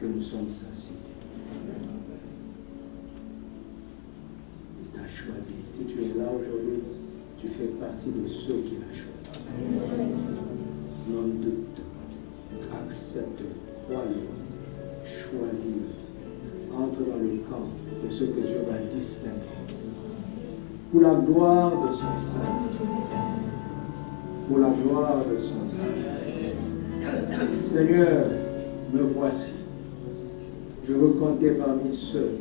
que nous sommes sa cité. Il t'a choisi. Si tu es là aujourd'hui, tu fais partie de ceux qu'il a choisis. Non doute, accepte, crois-le, choisis-le. Entre dans le camp de ceux que Dieu va distinguer. Pour la gloire de son sein. Pour la gloire de son sein. Seigneur, me voici. Je veux compter parmi ceux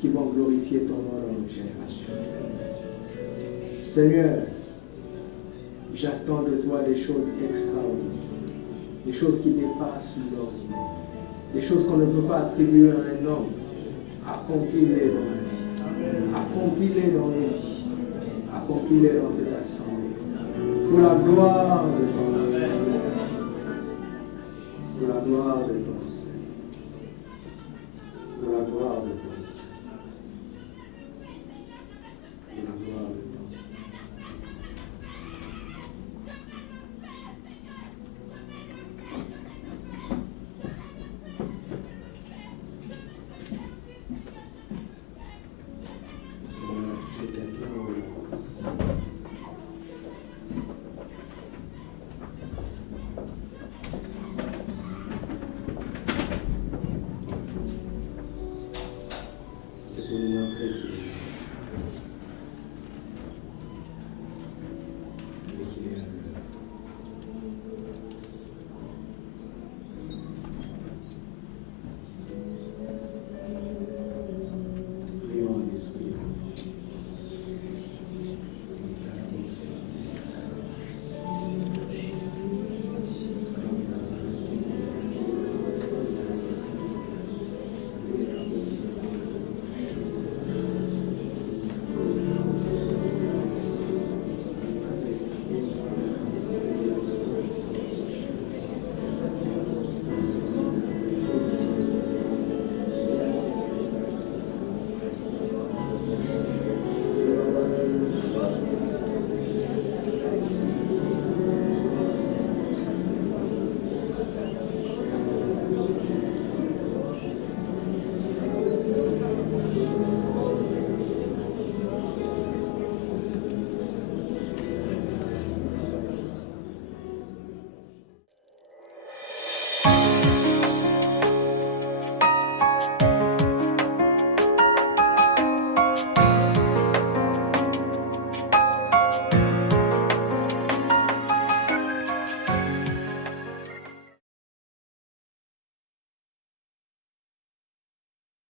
qui vont glorifier ton nom dans nos générations. Seigneur, j'attends de toi des choses extraordinaires, des choses qui dépassent l'ordinaire, des choses qu'on ne peut pas attribuer à un homme. Accomplis-les dans ma vie, accomplis-les dans nos vies, accomplis-les dans cette assemblée. Pour la gloire de ton Seigneur, pour la gloire de ton Seigneur, pour la gloire de ton Seigneur.